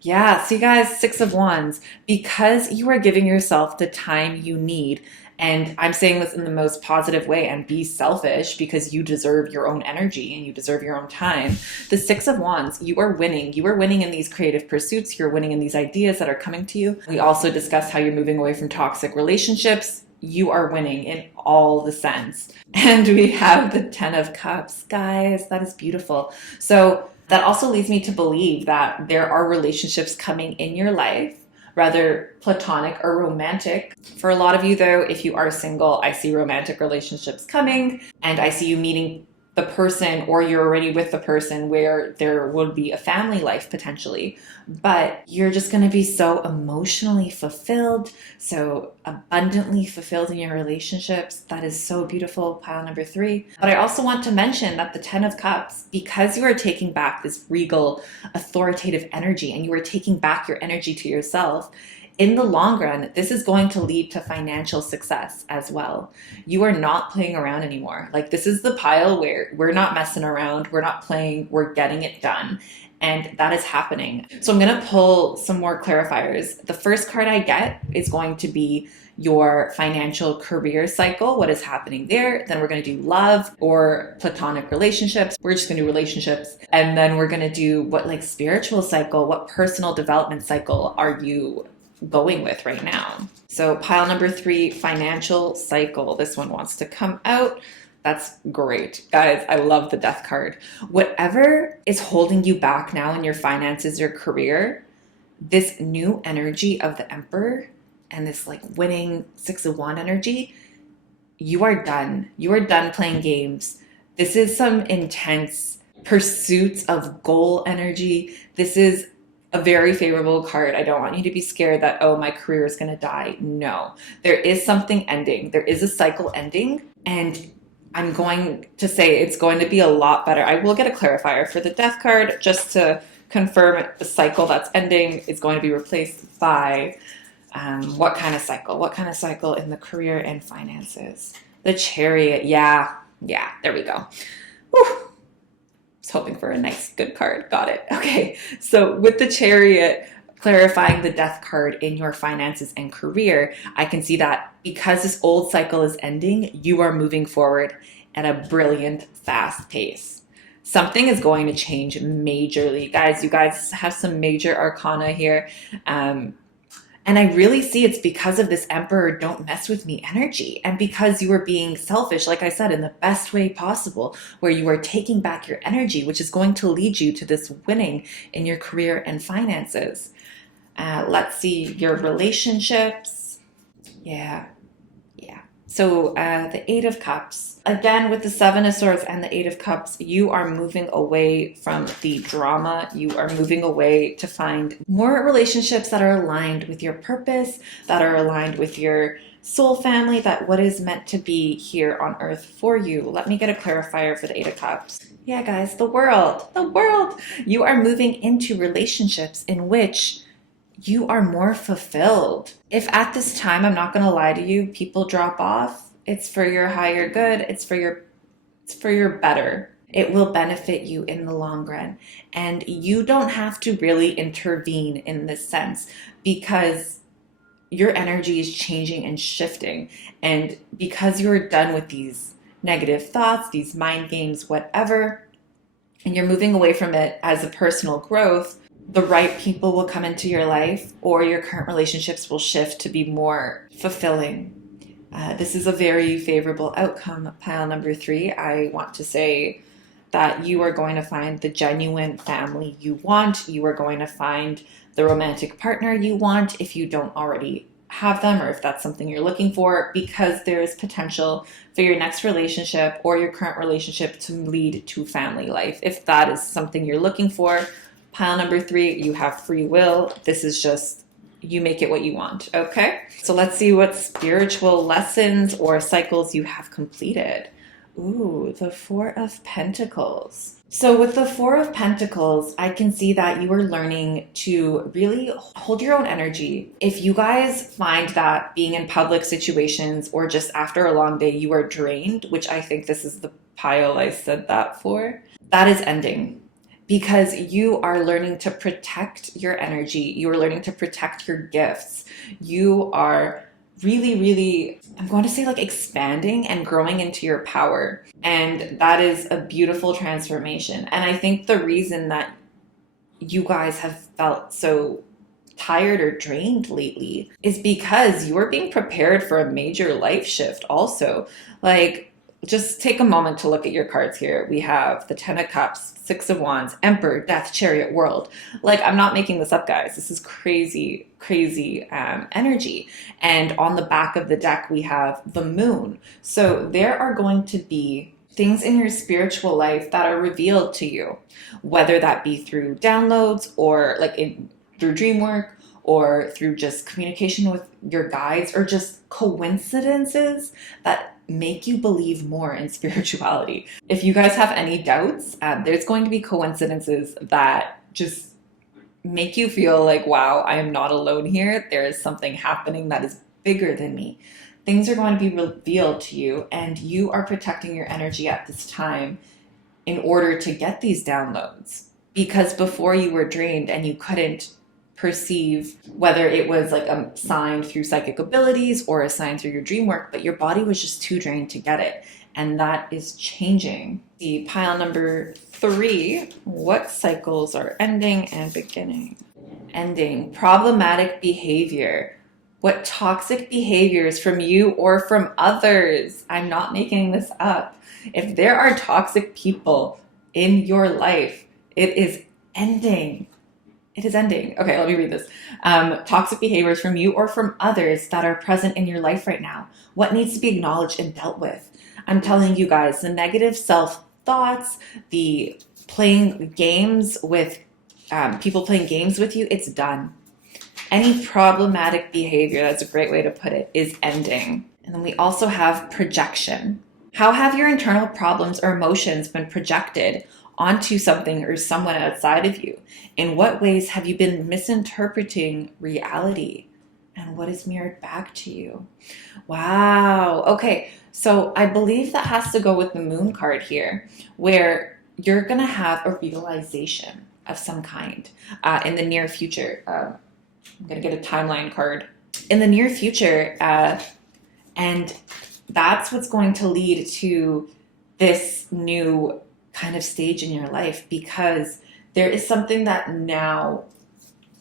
Yeah, so you guys, Six of Wands, because you are giving yourself the time you need, and I'm saying this in the most positive way, and be selfish because you deserve your own energy and you deserve your own time. The Six of Wands, you are winning. You are winning in these creative pursuits. You're winning in these ideas that are coming to you. We also discussed how you're moving away from toxic relationships. You are winning in all the sense. And we have the Ten of Cups. Guys, that is beautiful. So that also leads me to believe that there are relationships coming in your life, rather platonic or romantic. For a lot of you, though, if you are single, I see romantic relationships coming, and I see you meeting the person, or you're already with the person where there would be a family life potentially, but you're just going to be so emotionally fulfilled, so abundantly fulfilled in your relationships. That is so beautiful, pile number 3. But I also want to mention that the Ten of Cups, because you are taking back this regal, authoritative energy and you are taking back your energy to yourself, in the long run, this is going to lead to financial success as well. You are not playing around anymore. Like, this is the pile where we're not messing around, we're not playing, we're getting it done. And that is happening. So I'm going to pull some more clarifiers. The first card I get is going to be your financial career cycle, what is happening there. Then we're going to do love or platonic relationships. We're just going to do relationships. And then we're going to do what, like, spiritual cycle, what personal development cycle are you going with right now? So pile number 3, financial cycle. This one wants to come out. That's great. Guys, I love the Death card. Whatever is holding you back now in your finances, your career, this new energy of the Emperor and this like winning Six of Wands energy, you are done. You are done playing games. This is some intense pursuits of goal energy. This is a very favorable card. I don't want you to be scared that, oh, my career is going to die. No, there is something ending. There is a cycle ending, and I'm going to say it's going to be a lot better. I will get a clarifier for the Death card just to confirm the cycle that's ending is going to be replaced by what kind of cycle? What kind of cycle in the career and finances? The Chariot. Yeah, there we go. Whew. Hoping for a nice good card. Got it. Okay, so with the Chariot clarifying the Death card in your finances and career, I can see that because this old cycle is ending, you are moving forward at a brilliant fast pace. Something is going to change majorly, guys. You guys have some major arcana here. And I really see it's because of this Emperor don't mess with me energy, and because you are being selfish, like I said, in the best way possible, where you are taking back your energy, which is going to lead you to this winning in your career and finances. Let's see your relationships. Yeah. So the Eight of Cups, again with the Seven of Swords and the Eight of Cups, you are moving away from the drama. You are moving away to find more relationships that are aligned with your purpose, that are aligned with your soul family, that what is meant to be here on earth for you. Let me get a clarifier for the Eight of Cups. Yeah, guys, the world. You are moving into relationships in which you are more fulfilled. If at this time, I'm not going to lie to you, people drop off, it's for your higher good. It's for your better. It will benefit you in the long run. And you don't have to really intervene in this sense because your energy is changing and shifting. And because you're done with these negative thoughts, these mind games, whatever, and you're moving away from it as a personal growth, the right people will come into your life, or your current relationships will shift to be more fulfilling. This is a very favorable outcome, pile number 3. I want to say that you are going to find the genuine family you want. You are going to find the romantic partner you want if you don't already have them, or if that's something you're looking for, because there is potential for your next relationship or your current relationship to lead to family life. If that is something you're looking for, pile number 3, you have free will. This is just, you make it what you want, okay? So let's see what spiritual lessons or cycles you have completed. Ooh, the Four of Pentacles. So with the Four of Pentacles, I can see that you are learning to really hold your own energy. If you guys find that being in public situations or just after a long day, you are drained, which I think this is the pile I said that for, that is ending. because you are learning to protect your energy. You are learning to protect your gifts. You are really, really, I'm going to say like expanding and growing into your power. And that is a beautiful transformation. And I think the reason that you guys have felt so tired or drained lately is because you are being prepared for a major life shift also. Like, just take a moment to look at your cards here. We have the Ten of Cups, Six of Wands, Emperor, Death, Chariot, World. Like, I'm not making this up, guys. This is crazy, crazy energy. And on the back of the deck, we have the Moon. So there are going to be things in your spiritual life that are revealed to you, whether that be through downloads or through dream work or through just communication with your guides or just coincidences that make you believe more in spirituality. If you guys have any doubts, there's going to be coincidences that just make you feel like, wow, I am not alone here. There is something happening that is bigger than me. Things are going to be revealed to you, and you are protecting your energy at this time in order to get these downloads. Because before you were drained and you couldn't perceive whether it was like a sign through psychic abilities or a sign through your dream work, but your body was just too drained to get it. And that is changing. The pile number 3, what cycles are ending and beginning? Ending, problematic behavior. What toxic behaviors from you or from others? I'm not making this up. If there are toxic people in your life, it is ending. It is ending. Okay, let me read this. Toxic behaviors from you or from others that are present in your life right now. What needs to be acknowledged and dealt with? I'm telling you guys, the negative self-thoughts, the playing games with people playing games with you, it's done. Any problematic behavior, that's a great way to put it, is ending. And then we also have projection. How have your internal problems or emotions been projected onto something or someone outside of you? In what ways have you been misinterpreting reality? And what is mirrored back to you? Wow. Okay, so I believe that has to go with the Moon card here, where you're going to have a realization of some kind in the near future. I'm going to get a timeline card in the near future. And that's what's going to lead to this new kind of stage in your life, because there is something that now,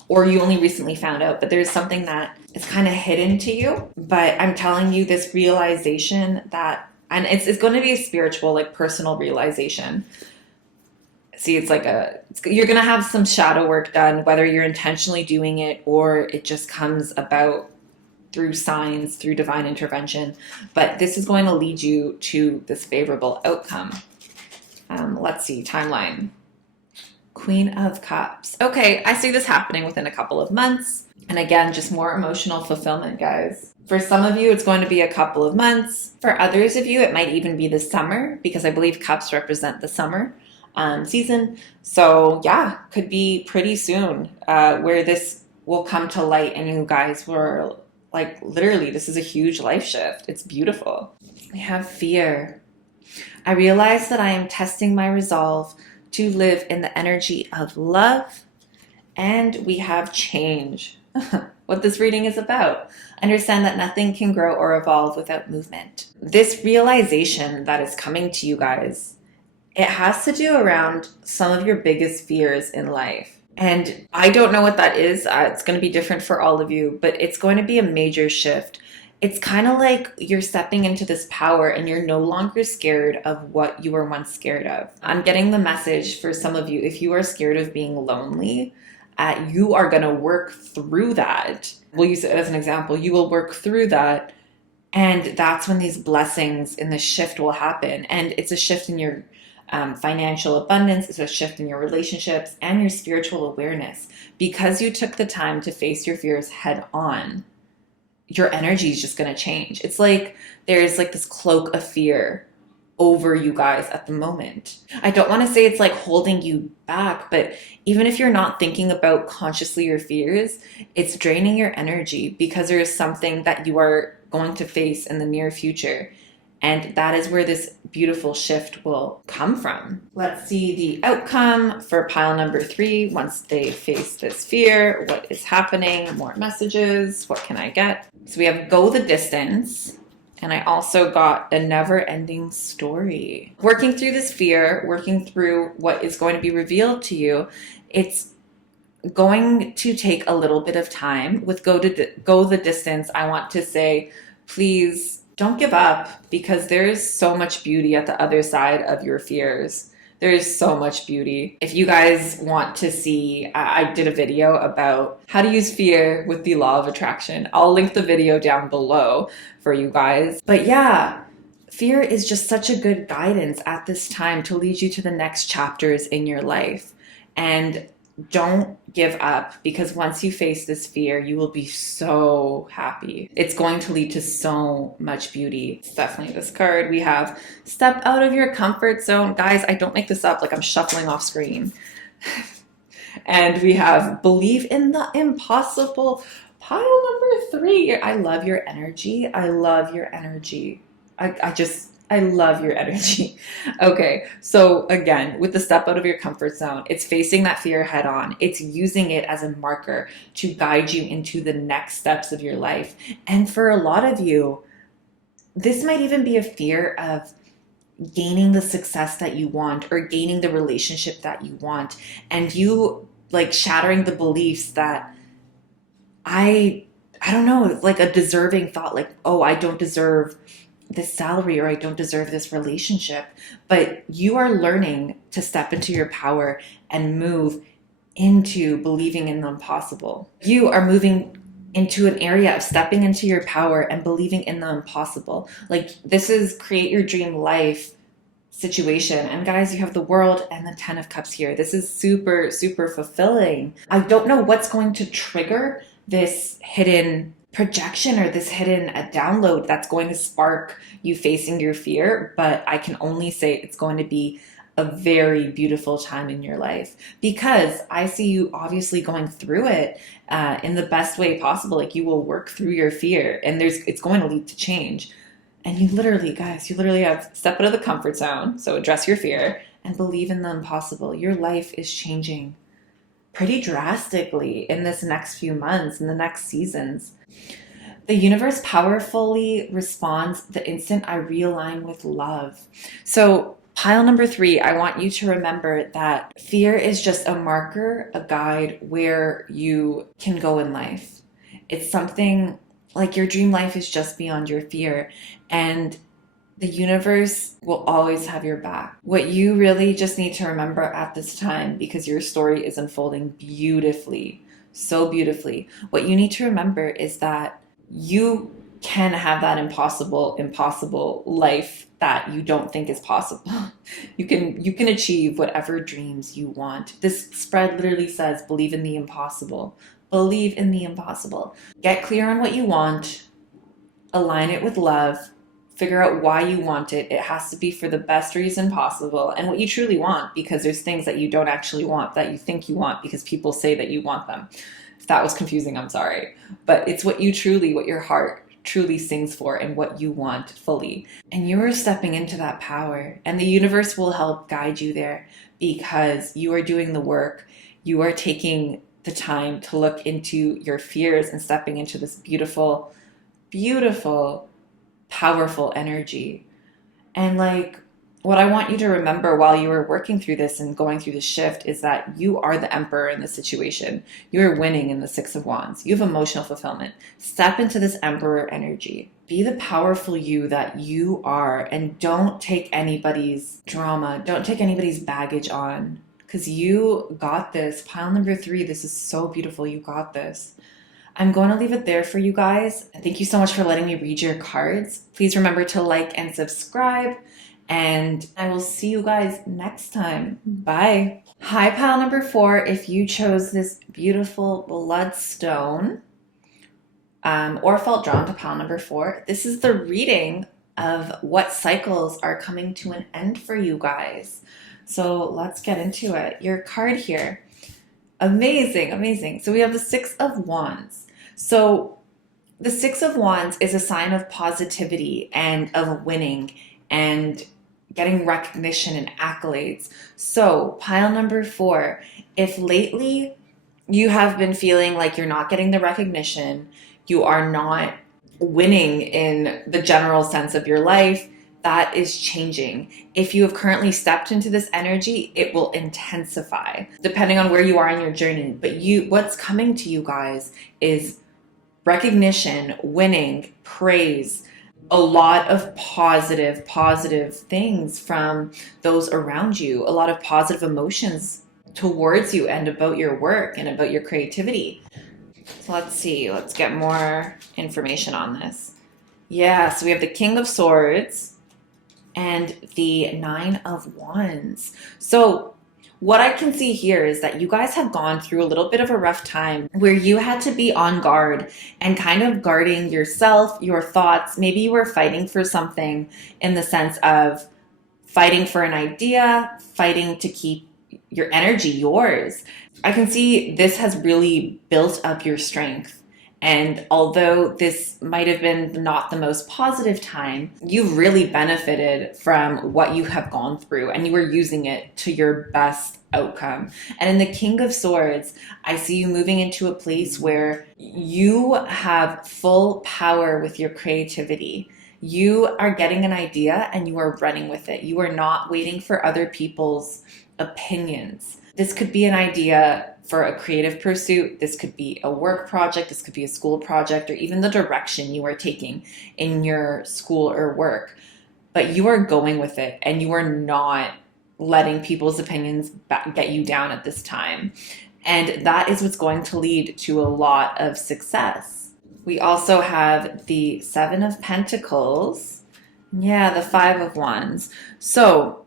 or you only recently found out, but there's something that is kind of hidden to you. But I'm telling you, this realization that, and it's going to be a spiritual, like personal realization. See, it's like you're going to have some shadow work done, whether you're intentionally doing it or it just comes about through signs, through divine intervention. But this is going to lead you to this favorable outcome. Let's see, timeline. Queen of Cups. Okay, I see this happening within a couple of months. And again, just more emotional fulfillment, guys. For some of you, it's going to be a couple of months. For others of you, it might even be the summer, because I believe cups represent the summer season. So yeah, could be pretty soon where this will come to light and you guys were like, literally, this is a huge life shift. It's beautiful. We have fear. I realize that I am testing my resolve to live in the energy of love. And we have change. What this reading is about. Understand that nothing can grow or evolve without movement. This realization that is coming to you guys, it has to do around some of your biggest fears in life. And I don't know what that is. It's going to be different for all of you, but it's going to be a major shift. It's kind of like you're stepping into this power and you're no longer scared of what you were once scared of. I'm getting the message for some of you, if you are scared of being lonely, you are going to work through that. We'll use it as an example. You will work through that. And that's when these blessings in the shift will happen. And it's a shift in your financial abundance, it's a shift in your relationships and your spiritual awareness. Because you took the time to face your fears head on, your energy is just going to change. It's like there's like this cloak of fear over you guys at the moment. I don't want to say it's like holding you back, but even if you're not thinking about consciously your fears, it's draining your energy because there is something that you are going to face in the near future. And that is where this beautiful shift will come from. Let's see the outcome for pile number 3 once they face this fear. What is happening? More messages. What can I get? So we have go the distance. And I also got a never-ending story. Working through this fear, working through what is going to be revealed to you, it's going to take a little bit of time. With go the distance, I want to say, please don't give up, because there's so much beauty at the other side of your fears. There is so much beauty. If you guys want to see, I did a video about how to use fear with the law of attraction. I'll link the video down below for you guys. But yeah, fear is just such a good guidance at this time to lead you to the next chapters in your life. And don't give up, because once you face this fear, you will be so happy. It's going to lead to so much beauty. It's definitely this card. We have step out of your comfort zone. Guys, I don't make this up, like I'm shuffling off screen. And we have believe in the impossible. Pile number 3. I love your energy. I love your energy. I love your energy. Okay, so again, with the step out of your comfort zone, it's facing that fear head on. It's using it as a marker to guide you into the next steps of your life. And for a lot of you, this might even be a fear of gaining the success that you want or gaining the relationship that you want. And you like shattering the beliefs that I don't know, it's like a deserving thought, like, oh, I don't deserve this salary, or I don't deserve this relationship. But you are learning to step into your power and move into believing in the impossible. You are moving into an area of stepping into your power and believing in the impossible. Like, this is create your dream life situation. And guys, you have the World and the 10 of Cups here. This is super, super fulfilling. I don't know what's going to trigger this hidden projection or this hidden download that's going to spark you facing your fear, but I can only say it's going to be a very beautiful time in your life, because I see you obviously going through it in the best way possible. Like, you will work through your fear, and it's going to lead to change. And you literally, guys, you literally have step out of the comfort zone. So address your fear and believe in the impossible. Your life is changing pretty drastically in this next few months, in the next seasons. The universe powerfully responds the instant I realign with love. So pile number 3, I want you to remember that fear is just a marker, a guide where you can go in life. It's something like your dream life is just beyond your fear, and the universe will always have your back. What you really just need to remember at this time, because your story is unfolding beautifully, so beautifully, what you need to remember is that you can have that impossible life that you don't think is possible. You can achieve whatever dreams you want. This spread literally says, believe in the impossible. Believe in the impossible. Get clear on what you want. Align it with love. Figure out why you want it. It has to be for the best reason possible and what you truly want, because there's things that you don't actually want that you think you want because people say that you want them. If that was confusing, I'm sorry. But it's what your heart truly sings for and what you want fully. And you are stepping into that power, and the universe will help guide you there, because you are doing the work. You are taking the time to look into your fears and stepping into this beautiful, beautiful, powerful energy. And like, what I want you to remember while you are working through this and going through this shift is that you are the emperor in this situation. You're winning in the 6 of Wands. You have emotional fulfillment. Step into this emperor energy. Be the powerful you that you are, and don't take anybody's drama. Don't take anybody's baggage on, because you got this. Pile number 3, this is so beautiful. You got this. I'm going to leave it there for you guys. Thank you so much for letting me read your cards. Please remember to like and subscribe, and I will see you guys next time. Bye. Hi, pile number 4. If you chose this beautiful Bloodstone or felt drawn to pile number 4, this is the reading of what cycles are coming to an end for you guys. So let's get into it. Your card here. Amazing, amazing. So we have the 6 of Wands. So The Six of Wands is a sign of positivity and of winning and getting recognition and accolades. So, pile number 4, if lately you have been feeling like you're not getting the recognition, you are not winning in the general sense of your life, that is changing. If you have currently stepped into this energy, it will intensify depending on where you are in your journey. But what's coming to you guys is recognition, winning, praise, a lot of positive things from those around you, a lot of positive emotions towards you and about your work and about your creativity. So let's see, let's get more information on this. Yeah, so we have the King of Swords and the Nine of Wands. So what I can see here is that you guys have gone through a little bit of a rough time where you had to be on guard and kind of guarding yourself, your thoughts. Maybe you were fighting for something in the sense of fighting for an idea, fighting to keep your energy yours. I can see this has really built up your strength. And although this might have been not the most positive time, you've really benefited from what you have gone through and you were using it to your best outcome. And in the King of Swords, I see you moving into a place where you have full power with your creativity. You are getting an idea and you are running with it. You are not waiting for other people's opinions. This could be an idea for a creative pursuit. This could be a work project. This could be a school project, or even the direction you are taking in your school or work. But you are going with it and you are not letting people's opinions get you down at this time. And that is what's going to lead to a lot of success. We also have the Seven of Pentacles. Yeah, the Five of Wands. So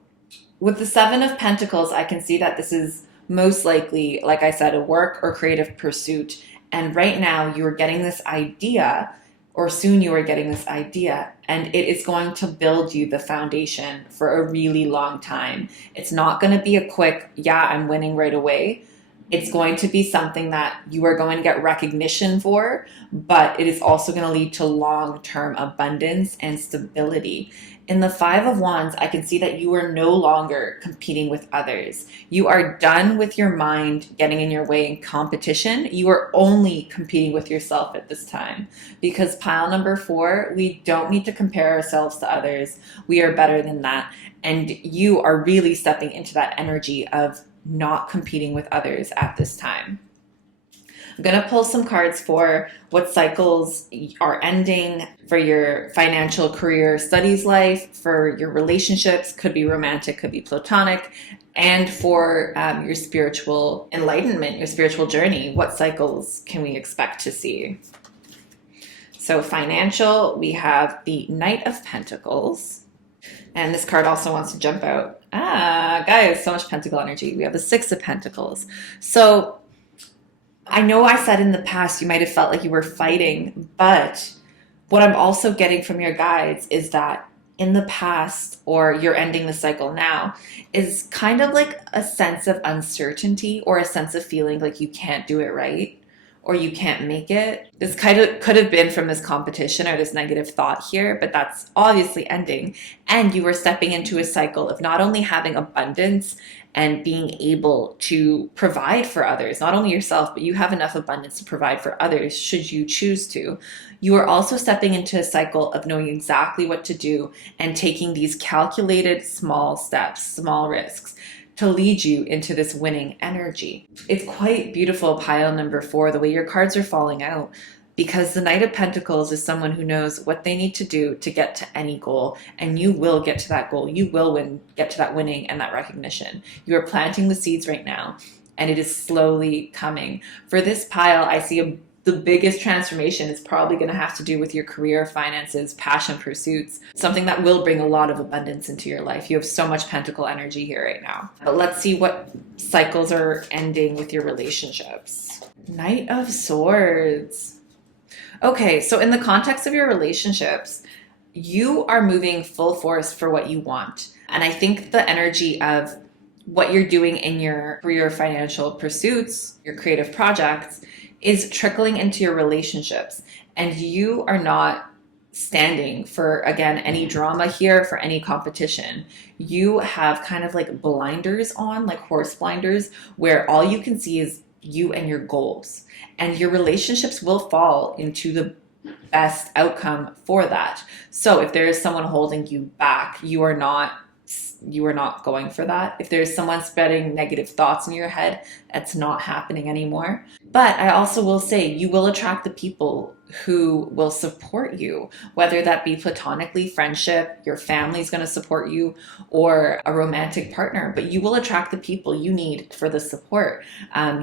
with the Seven of Pentacles, I can see that this is most likely, like I said, a work or creative pursuit. And right now you are getting this idea, or soon you are getting this idea, and it is going to build you the foundation for a really long time. It's not going to be a quick, yeah, I'm winning right away. It's going to be something that you are going to get recognition for, but it is also going to lead to long-term abundance and stability. In the Five of Wands, I can see that you are no longer competing with others. You are done with your mind getting in your way in competition. You are only competing with yourself at this time. Because pile number 4, we don't need to compare ourselves to others. We are better than that. And you are really stepping into that energy of not competing with others at this time. I'm going to pull some cards for what cycles are ending for your financial, career, studies life, for your relationships, could be romantic, could be platonic, and for your spiritual enlightenment, your spiritual journey. What cycles can we expect to see? So financial, we have the Knight of Pentacles. And this card also wants to jump out. Guys, so much pentacle energy. We have the Six of Pentacles. So I know I said in the past you might have felt like you were fighting, but what I'm also getting from your guides is that in the past, or you're ending the cycle now, is kind of like a sense of uncertainty or a sense of feeling like you can't do it right or you can't make it. This kind of could have been from this competition or this negative thought here, but that's obviously ending. And you were stepping into a cycle of not only having abundance and being able to provide for others, not only yourself, but you have enough abundance to provide for others should you choose to. You are also stepping into a cycle of knowing exactly what to do and taking these calculated small steps, small risks, to lead you into this winning energy. It's quite beautiful, pile number 4, the way your cards are falling out, because the Knight of Pentacles is someone who knows what they need to do to get to any goal, and you will get to that goal. You will get to that winning and that recognition. You are planting the seeds right now, and it is slowly coming. For this pile, I see the biggest transformation is probably going to have to do with your career, finances, passion pursuits, something that will bring a lot of abundance into your life. You have so much pentacle energy here right now. But let's see what cycles are ending with your relationships. Knight of Swords. Okay, so in the context of your relationships, you are moving full force for what you want. And I think the energy of what you're doing in your career, financial pursuits, your creative projects, is trickling into your relationships. And you are not standing for, again, any drama here, for any competition. You have kind of like blinders on, like horse blinders, where all you can see is you and your goals. And your relationships will fall into the best outcome for that. So if there is someone holding you back, you are not going for that. If there's someone spreading negative thoughts in your head, that's not happening anymore. But I also will say you will attract the people who will support you, whether that be platonically, friendship, your family's going to support you, or a romantic partner. But you will attract the people you need for the support.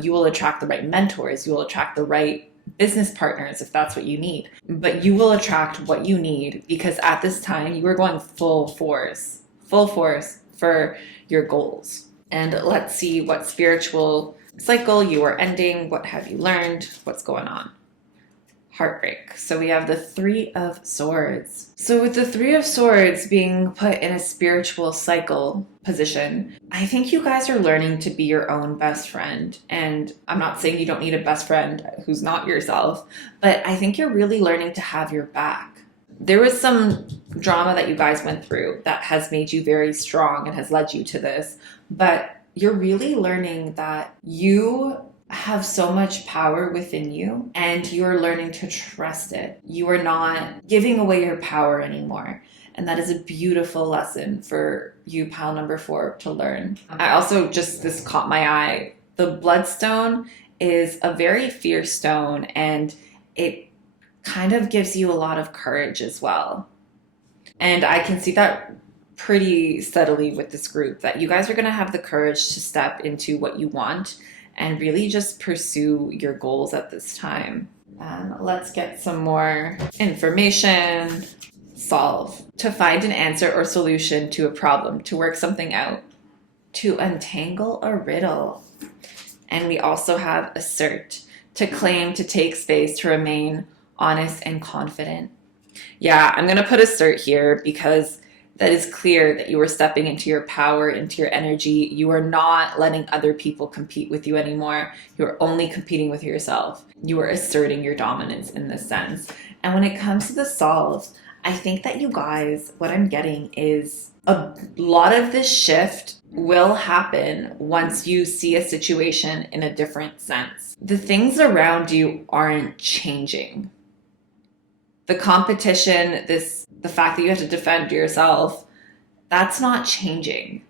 You will attract the right mentors. You will attract the right business partners if that's what you need. But you will attract what you need, because at this time you are going full force for your goals. And let's see what spiritual cycle you are ending. What have you learned? What's going on? Heartbreak. So we have the Three of Swords. So with the Three of Swords being put in a spiritual cycle position, I think you guys are learning to be your own best friend. And I'm not saying you don't need a best friend who's not yourself, but I think you're really learning to have your back. There was some drama that you guys went through that has made you very strong and has led you to this, but you're really learning that you have so much power within you, and you're learning to trust it. You are not giving away your power anymore. And that is a beautiful lesson for you, pile number 4, to learn. I also this caught my eye. The Bloodstone is a very fierce stone, and it kind of gives you a lot of courage as well. And I can see that pretty steadily with this group, that you guys are going to have the courage to step into what you want and really just pursue your goals at this time. Let's get some more information. Solve. To find an answer or solution to a problem, to work something out, to untangle a riddle. And we also have assert. To claim, to take space, to remain honest and confident. Yeah, I'm going to put assert here because that is clear that you are stepping into your power, into your energy. You are not letting other people compete with you anymore. You're only competing with yourself. You are asserting your dominance in this sense. And when it comes to the solves, I think that you guys, what I'm getting is a lot of this shift will happen once you see a situation in a different sense. The things around you aren't changing. The competition, the fact that you have to defend yourself, that's not changing.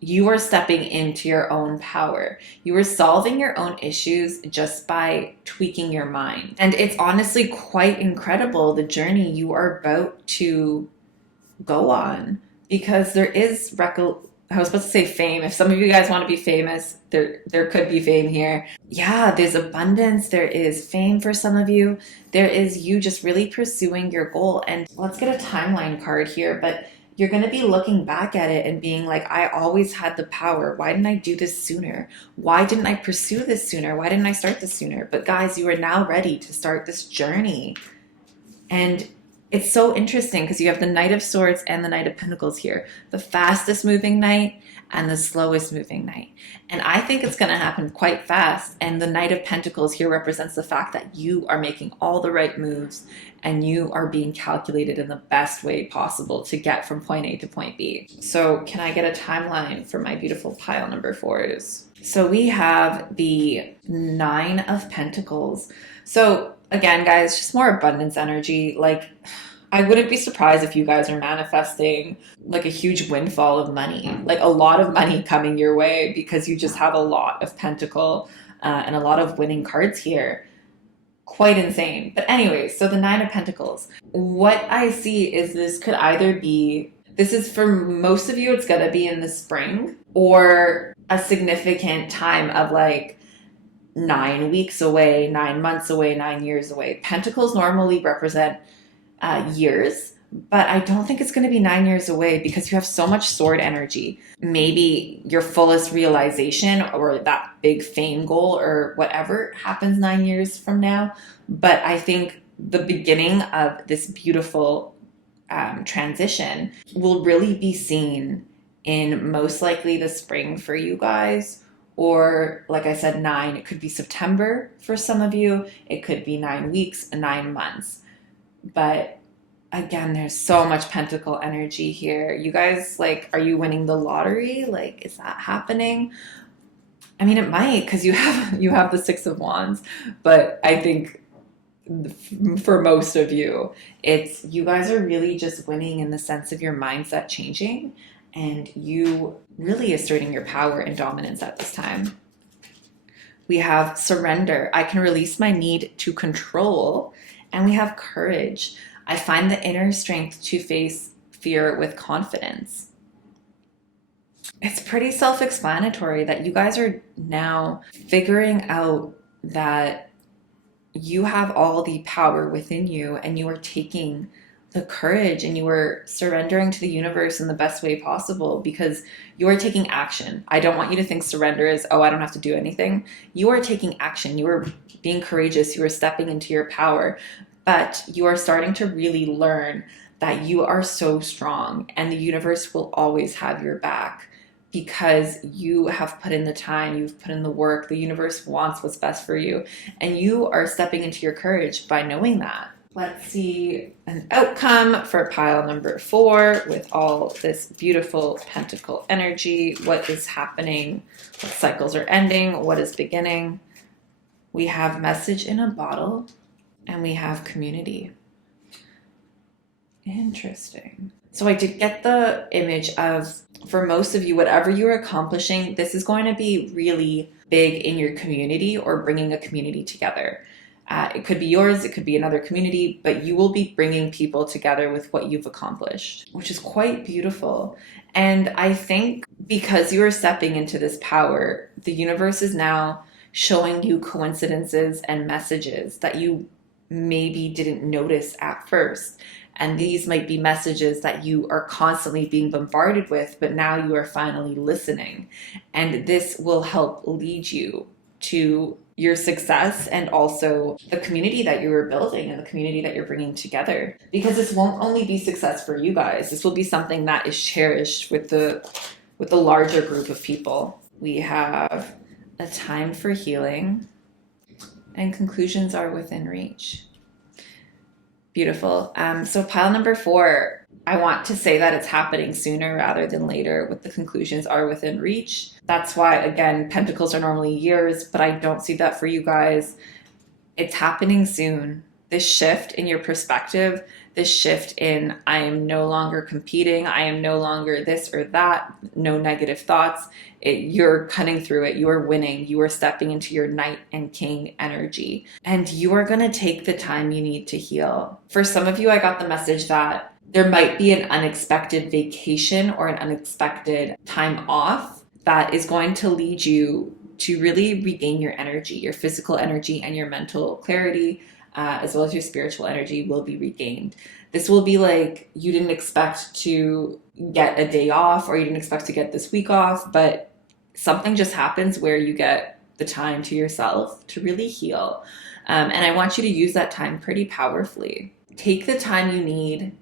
You are stepping into your own power. You are solving your own issues just by tweaking your mind. And it's honestly quite incredible, the journey you are about to go on, because there is I was supposed to say fame. If some of you guys want to be famous, there could be fame here. Yeah, there's abundance. There is fame for some of you. There is you just really pursuing your goal. And let's get a timeline card here, but you're going to be looking back at it and being like, I always had the power. Why didn't I do this sooner? Why didn't I pursue this sooner? Why didn't I start this sooner? But guys, you are now ready to start this journey. And it's so interesting because you have the Knight of Swords and the Knight of Pentacles here. The fastest moving knight and the slowest moving knight. And I think it's going to happen quite fast. And the Knight of Pentacles here represents the fact that you are making all the right moves and you are being calculated in the best way possible to get from point A to point B. So can I get a timeline for my beautiful pile number 4s? So we have the Nine of Pentacles. So again, guys, just more abundance energy. Like, I wouldn't be surprised if you guys are manifesting like a huge windfall of money, like a lot of money coming your way because you just have a lot of pentacle and a lot of winning cards here. Quite insane. But anyways, so the Nine of Pentacles. What I see is this could either be, this is for most of you, it's going to be in the spring, or a significant time of like 9 weeks away, 9 months away, 9 years away. Pentacles normally represent years, but I don't think it's going to be 9 years away because you have so much sword energy. Maybe your fullest realization or that big fame goal or whatever happens 9 years from now. But I think the beginning of this beautiful transition will really be seen in most likely the spring for you guys. Or like I said, 9, it could be September for some of you. It could be 9 weeks, 9 months. But again, there's so much pentacle energy here. You guys, like, are you winning the lottery? Like, is that happening? I mean, it might, because you have the Six of Wands, but I think for most of you, it's you guys are really just winning in the sense of your mindset changing and you really asserting your power and dominance at this time. We have surrender. I can release my need to control. And we have courage. I find the inner strength to face fear with confidence. It's pretty self-explanatory that you guys are now figuring out that you have all the power within you and you are taking the courage and you are surrendering to the universe in the best way possible because you are taking action. I don't want you to think surrender is, oh, I don't have to do anything. You are taking action. You are being courageous. You are stepping into your power, but you are starting to really learn that you are so strong and the universe will always have your back because you have put in the time, you've put in the work, the universe wants what's best for you, and you are stepping into your courage by knowing that. Let's see an outcome for pile number 4 with all this beautiful pentacle energy. What is happening? What cycles are ending? What is beginning? We have message in a bottle and we have community. Interesting. So I did get the image of, for most of you, whatever you're accomplishing, this is going to be really big in your community or bringing a community together. It could be yours, it could be another community, but you will be bringing people together with what you've accomplished, which is quite beautiful. And I think because you are stepping into this power, the universe is now showing you coincidences and messages that you maybe didn't notice at first. And these might be messages that you are constantly being bombarded with, but now you are finally listening. And this will help lead you to your success and also the community that you are building and the community that you're bringing together. Because this won't only be success for you guys. This will be something that is cherished with the larger group of people. We have a time for healing and conclusions are within reach. Beautiful. So pile number 4, I want to say that it's happening sooner rather than later with the conclusions are within reach. That's why, again, pentacles are normally years, but I don't see that for you guys. It's happening soon. This shift in your perspective, this shift in I am no longer competing, I am no longer this or that, no negative thoughts. You're cutting through it, you are winning, you are stepping into your Knight and King energy, and you are going to take the time you need to heal. For some of you, I got the message that there might be an unexpected vacation or an unexpected time off that is going to lead you to really regain your energy, your physical energy and your mental clarity, as well as your spiritual energy will be regained. This will be like you didn't expect to get a day off or you didn't expect to get this week off, but something just happens where you get the time to yourself to really heal. And I want you to use that time pretty powerfully. Take the time you need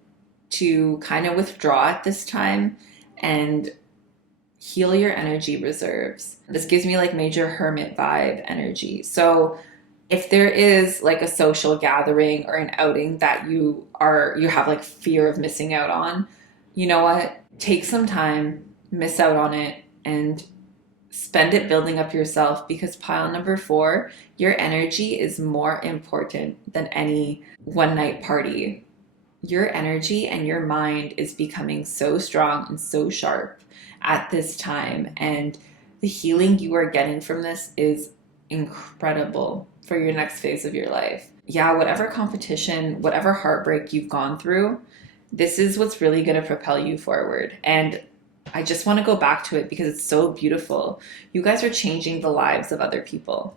to kind of withdraw at this time and heal your energy reserves. This gives me like major hermit vibe energy. So if there is like a social gathering or an outing that you have like fear of missing out on, you know what? Take some time, miss out on it, and spend it building up yourself, because pile number 4, your energy is more important than any one night party. Your energy and your mind is becoming so strong and so sharp at this time, and the healing you are getting from this is incredible for your next phase of your life. Yeah, whatever competition, whatever heartbreak you've gone through, this is what's really going to propel you forward. And I just want to go back to it because it's so beautiful. You guys are changing the lives of other people.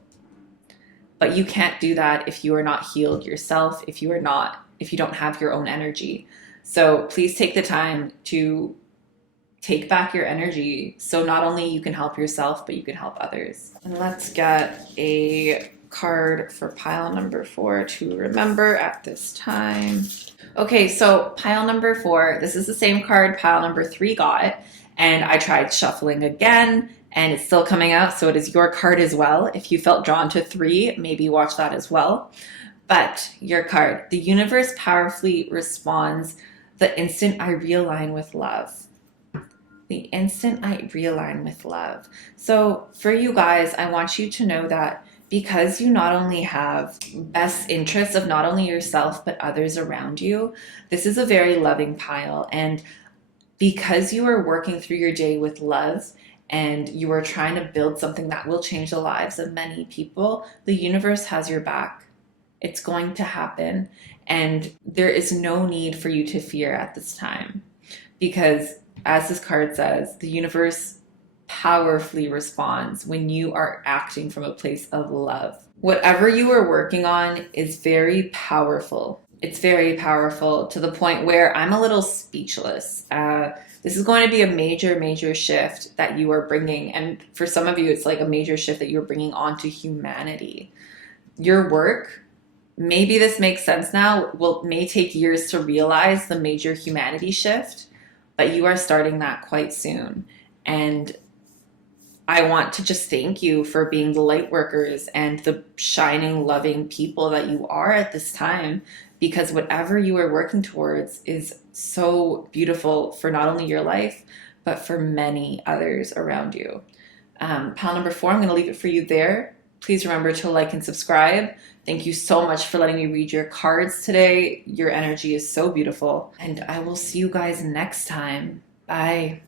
But you can't do that if you are not healed yourself, if you don't have your own energy. So please take the time to take back your energy so not only you can help yourself, but you can help others. And let's get a card for pile number 4 to remember at this time. Okay, so pile number 4, this is the same card pile number 3 got, and I tried shuffling again, and it's still coming out, so it is your card as well. If you felt drawn to 3, maybe watch that as well. But your card, the universe powerfully responds the instant I realign with love. The instant I realign with love. So for you guys, I want you to know that because you not only have best interests of not only yourself but others around you, this is a very loving pile. And because you are working through your day with love and you are trying to build something that will change the lives of many people, the universe has your back. It's going to happen. And there is no need for you to fear at this time because, as this card says, the universe powerfully responds when you are acting from a place of love. Whatever you are working on is very powerful. It's very powerful to the point where I'm a little speechless. This is going to be a major, major shift that you are bringing. And for some of you, it's like a major shift that you're bringing onto humanity. Your work, maybe this makes sense now, may take years to realize the major humanity shift, but you are starting that quite soon. And I want to just thank you for being the light workers and the shining, loving people that you are at this time, because whatever you are working towards is so beautiful for not only your life, but for many others around you. Pile number 4, I'm going to leave it for you there. Please remember to like and subscribe. Thank you so much for letting me read your cards today. Your energy is so beautiful. And I will see you guys next time. Bye.